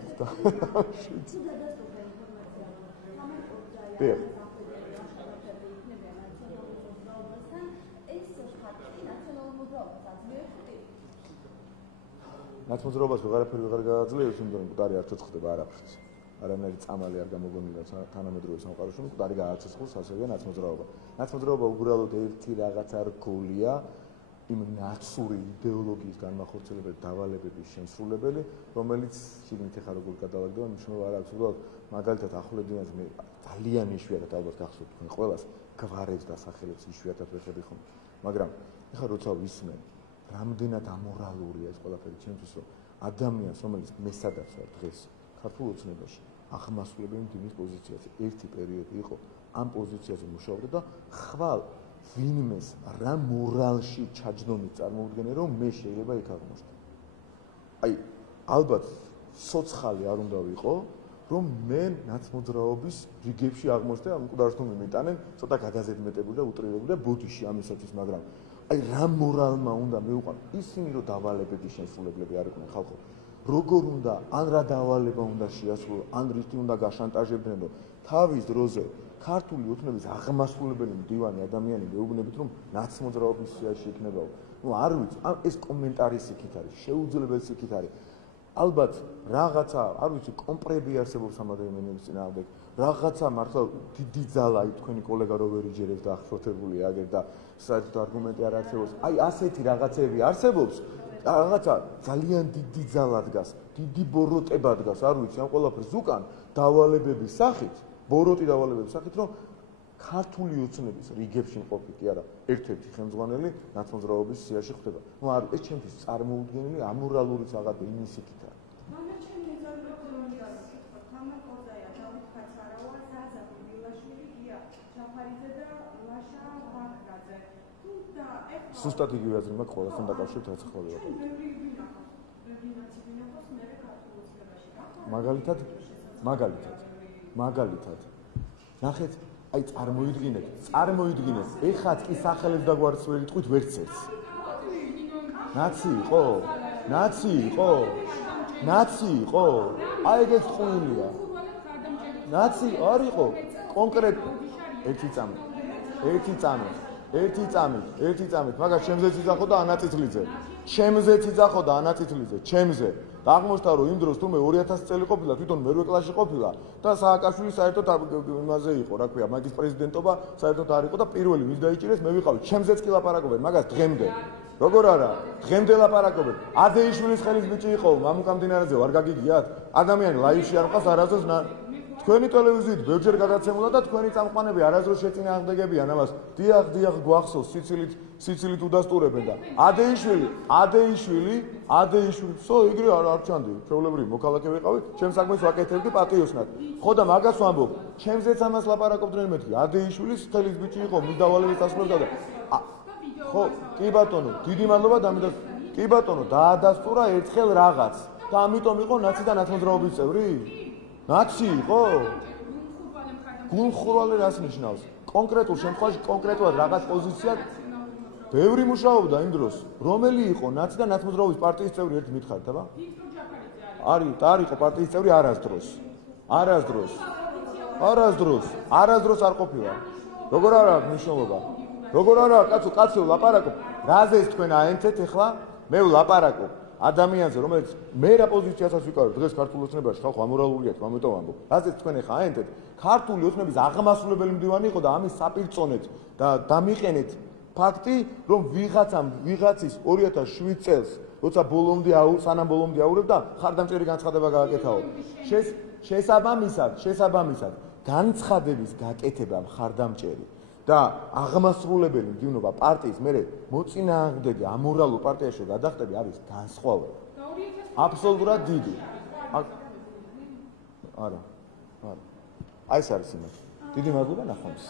ნაცმოძრაობას ვეღარაფერი ვეღარ გააძლევს, იმიტომ რომ მკვდარი არ ცოცხლდება არაფრით. არანაირი წამალი არ გამოგონილა თანამედროვე სამყაროში, მკვდარი გააცოცხლოს ასევე ნაცმოძრაობა. ნაცმოძრაობა უბრალოდ ერთი რაღაცა რგოლია იმ ნაცური იდეოლოგიის განმახორციელებელი დავალებების შემსრულებელი, რომელიც შიგნით ახლა როგორ გადავაგდება, მნიშვნელობა არ აქვს. უბრალოდ მაგალითად ახლობლად მე ძალიან იშვიათად ალბათ გახსოვთ თქვენ ყველას გვარებს და სახელებს იშვიათად ვეხები ხომ. მაგრამ ახლა როცა ვისმენ რამდენად ამორალურია ეს ყველაფერი ჩემთვის, რომ ადამიანს, რომელიც მესადაც ვარ დღეს ქართულ ოცნებაში, აღმასრულებელი მდივნის პოზიციაზე ერთი პერიოდი იყო, ამ პოზიციაზე მუშაობდა და ხვალ ვინმეს რა მორალში ჩაჯდომით წარმოუდგენე, რომ მე შეიძლება იქ აღმოჩნდე. აი, ალბათ სოცხალი არ უნდა ვიყო, რომ მე ნაცმოძრაობის რიგებში აღმოჩნდე, ამ მკვდარს თუ მიმიტანენ, ცოტა გაგაზედმეტებული და უტრირებული და ბოდიში ამისათვის, მაგრამ აი რა მორალმა უნდა მეუყვან ისინი, რომ დავალებების შემსრულებლები არ იყვნენ ხალხო. როგორ უნდა, ან რა დავალება უნდა შეასრულო, ან რითი უნდა გაშანტაჟებდნენ, რომ თავის დროზე ქართული ოცნების აღმასრულებელი მდივანი ადამიანი მეუბნებით, რომ ნაცმოძრაობის სიაში იქნებაო. ნუ არ ვიცი, ეს კომენტარი იქით არის, შეუძლებელი იქით არის. ალბათ რაღაცა, არ ვიცი, კომპრები არსებობს ამ ადამიანების წინააღმდეგ. რაღაცა მართლა დიდი ძალა თქვენი კოლეგა რო ვერ იჯერებს და ახშოთებული აგერ და საერთოდ არგუმენტი არ არსებობს. აი ასეთი რაღაცები არსებობს. რაღაცა ძალიან დიდი ძალა დგას, დიდი ბოროტება დგას, არ ვიცი, ამ ყველაფერს უკან დავალებების სახით, ბოროტი დავალებების სახით, რომ ქართული ოცნების რიგებში მყოფი კი არა, ერთ-ერთი ხელმძღვანელი ნაცმოძრაობის სიაში ხვდება. ნუ არ ეს ჩემთვის წარმოუდგენელი ამორალური რაღაც იმის იქით არის. მაგრამ ჩემი ზოგადად თამარ კოზაია, დავით ქაცარავა, ზაზა ბილაშვილი, გია ჩაფარიძე და ლაშა ვაკრაძე. თუმცა ეხლა სუსტად იგივე აზრი მაქვს ყველასთან დაკავშირებით, რაც ახლა ვიყავ. მაგალითად. ნახეთ, აი წარმოიდგინეთ, ეხაც კი სახელებს და გვარს ვერ იტყვით ვერც ერთს. ნაცი იყო? აი ეგეც ყვინია. ნაცი არ იყო, კონკრეტ ერთი წამით, მაგას ჩემზეც იძახო და ანაწითლიძე. ჩემზე. და აღმოჩნდა რომ იმ დროს თუმე 2000 წელი ყოფილა, თვითონ მერვე კლასში ყოფილა და სააკაშვილი საერთოდ იმაზე იყო, რა ქვია, მაგის პრეზიდენტობა საერთოდ არ იყო და პირველი ვის დაიჭირეს, მე ვიყავი. ჩემზეც კი ლაპარაკობენ, მაგას დღემდე. როგორ არა? დღემდე ლაპარაკობენ. ადეიშვილის ხელის ბიჭი იყო, მამუკა მდინარეზე ვარ გაგიგიათ? ადამიანი ლაივში არ მყავს არასდროს თქვენი ტელევიზიით ბევრჯერ გადაცემულა და თქვენი წამყვანები არასდროს შეწინააღმდეგებიან ამას. დიახ, გვახსოვს სიცილით უდასტურებენ და ადეიშვილი, სო იგრი არ ჩანდი. ჩვეულებრივი მოქალაქე ვიყავი, ჩემს საქმეს ვაკეთებდი პატიოსნად. ხო და მაგას ვამბობ, ჩემზეც ამას ლაპარაკობდნენ მეთქი. ადეიშვილის ხელის ბიჭი იყო, მის დავალებას ასრულებდა და ხო, კი ბატონო, დიდი მადლობა დამიდას. კი ბატონო, დაადასტურა ერთხელ რაღაც და ამიტომ იყო ნაცი და ნაცმოძრაობის წევრი? ნაცი იყო? გულხურვალე რას ნიშნავს? კონკრეტულ შემთხვევაში კონკრეტულად რაღაც პოზიცია ბევრი მუშაობდა იმ დროს. რომელი იყო ნაცი და ნაცმოძრაობის პარტიის წევრი ერთი მითხარით, აბა? არ იყო პარტიის წევრი არასდროს არ ყოფილა. როგორ არა აქვს მნიშვნელობა? როგორ არა, კაცო ლაპარაკობ. რაზეც თქვენ აენთეთ ახლა? მე ვლაპარაკობ ადამიანზე, რომელიც მე რა პოზიციასაც ვიკავებ დღეს ქართულ ოცნებაში, ხალხო ამორალურია, ამიტომ ამბობ. რაზეც თქვენ ახლა აენთეთ, ქართული ოცნების აღმასრულებელი მდივანი იყო და ამის საპირწონეთ და დამიყენეთ ფაქტი, რომ ვიღაცის 2007 წელს, როცა სანამ ბოლომდე აურებდა, ხარდამჭერი განცხადება გააკეთაო. შესაბამისად, განცხადების გაკეთება ხარდამჭერი და აღმასრულებელი მდივნობა პარტიის მერე მოწინააღმდეგე ამორალურ პარტიაში გადახდები არის განსხვავება. აბსოლუტურად დიდი. არა. აი ეს არის იმას. დიდი მადლობა ნახვამდის.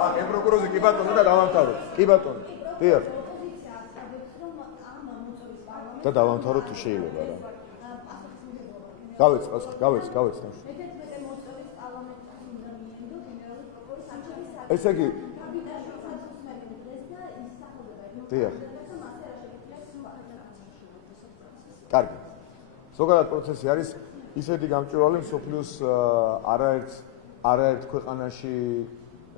მე პროკურორზე კი ბატონო და დავამთავროთ. კი ბატონო. დიახ. და დავამთავროთ თუ შეიძლება რა. გავეც. ესე იგი დიახ. კარგი. ზოგადად პროცესი არის ისეთი გამჭვირვალე მსოფლიოს არაერთ არაერთ ქვეყანაში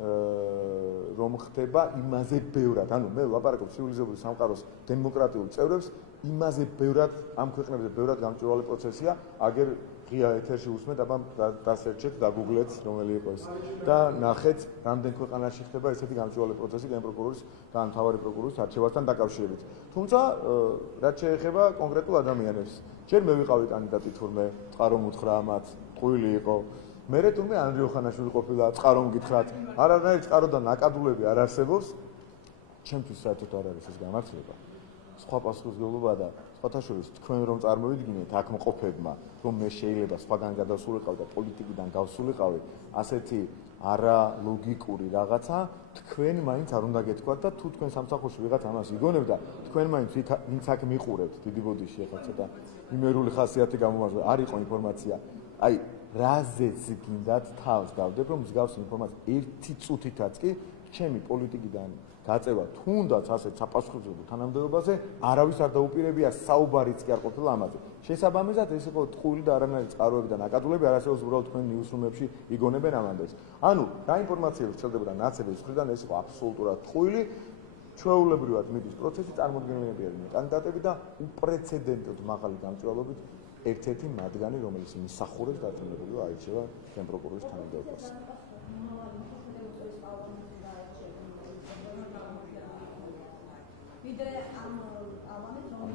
რომ ხდება იმაზე ბევრად, ანუ მე ვლაპარაკობ ცივილიზებული სამყაროს დემოკრატიულ წევრებს, იმაზე ბევრად ამ ქვეყნებზე ბევრად გამჭვირვალე პროცესია, აგერ ღია ეთერში უსმენთ, აბა დასერჩეთ, დაგუგლეთ, რომელი იყო ეს და ნახეთ, რამდენ ქვეყანაში ხდება ესეთი გამჭვირვალე პროცესი გენპროკურორის და მთავარი პროკურორის არჩევასთან დაკავშირებით. თუმცა, რაც შეეხება კონკრეტულ ადამიანებს, ჯერ მე ვიყავი კანდიდატი თურმე, წყარო მუთხრა მათ, ტყუილი იყო. მერე თურმე ანდრიო ხანაშვილი ყოფილა, წყარო მგითხრათ, არანაირი წყარო და ნაკადულები არ არსებობს. ჩემთვის საერთოდ არ არის ეს გამართლება. სხვა პასუხისმგებლობაა და სხვათა შორის თქვენ რომ წარმოვიდგინეთ აქ მყოფებმა, რომ მე შეიძლება სხვაგან გადასულიყავ და პოლიტიკიდან გავსულიყავი, ასეთი არალოგიკური რაღაცა, თქვენ მაინც არ უნდა გეთქვათ და თუ თქვენ სამსახურში ვიღაც ამას იგონებდა, თქვენ მაინც ვინც აქ მიყურებთ, დიდი ბოდიში ახლა ცოტა იმერული ხასიათი გამომარჯვება, არ იყო ინფორმაცია. აი, რაზეც გინდათ თავს დავდებ, რომ მსგავს ინფორმაცია ერთი წუთითაც კი ჩემი პოლიტიკიდან გაწევა თუნდაც ასეთ საპასუხისმგებლო თანამდებობაზე არავის არ დაუპირებია, საუბარიც კი არ ყოფილა ამაზე. შესაბამისად ეს იყო ტყუილი და არანაირი წყაროები და ნაკადულები არ არსებობს უბრალოდ თქვენ ნიუსრუმებში იგონებენ ამანდეს. ანუ რა ინფორმაციები ვრცელდებოდა ნაცების მხრიდან ეს იყო აბსოლუტურად ტყუილი. ჩვეულებრივად მიდის პროცესი, წარმოდგენილები არიან კანდიდატები და უპრეცედენტოდ მაღალი გამჭვირვალობით ერთ-ერთი მათგანი, რომელიც იმსახურებს დათანადებული აირჩევა გენპროკურორის თანამდებობას.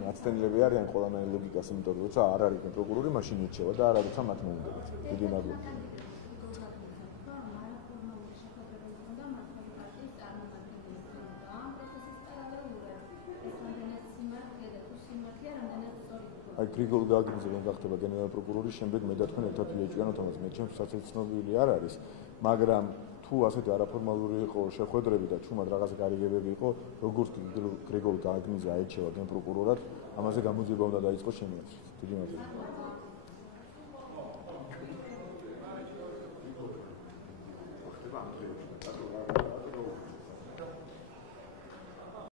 აცდენილები არიან ყველანაირი ლოგიკას, იმიტომ რომ როცა არ არის გენპროკურორი, მაშინ ირჩევა და არ არის როცა მათ მოუნდებათ. დიდი მადლობა. აი გრიგოლ გაგიძე რომ გახდება გენერალური პროკურორი, შემდეგ მე და თქვენ ერთად ვიეჭვიანოთ ამას. მე ჩემთვის ასეთი ცნობილი არ არის, მაგრამ თუ ასეთი არაფორმალური იყო შეხვედრები და ჩუმად რაღაც გარიგებები იყო, როგორც გრიგოლ გაგიძე აირჩევა გენპროკურორად, ამაზე გამოძიება უნდა დაიწყოს ჩემი აზრით. დიდი მადლობა.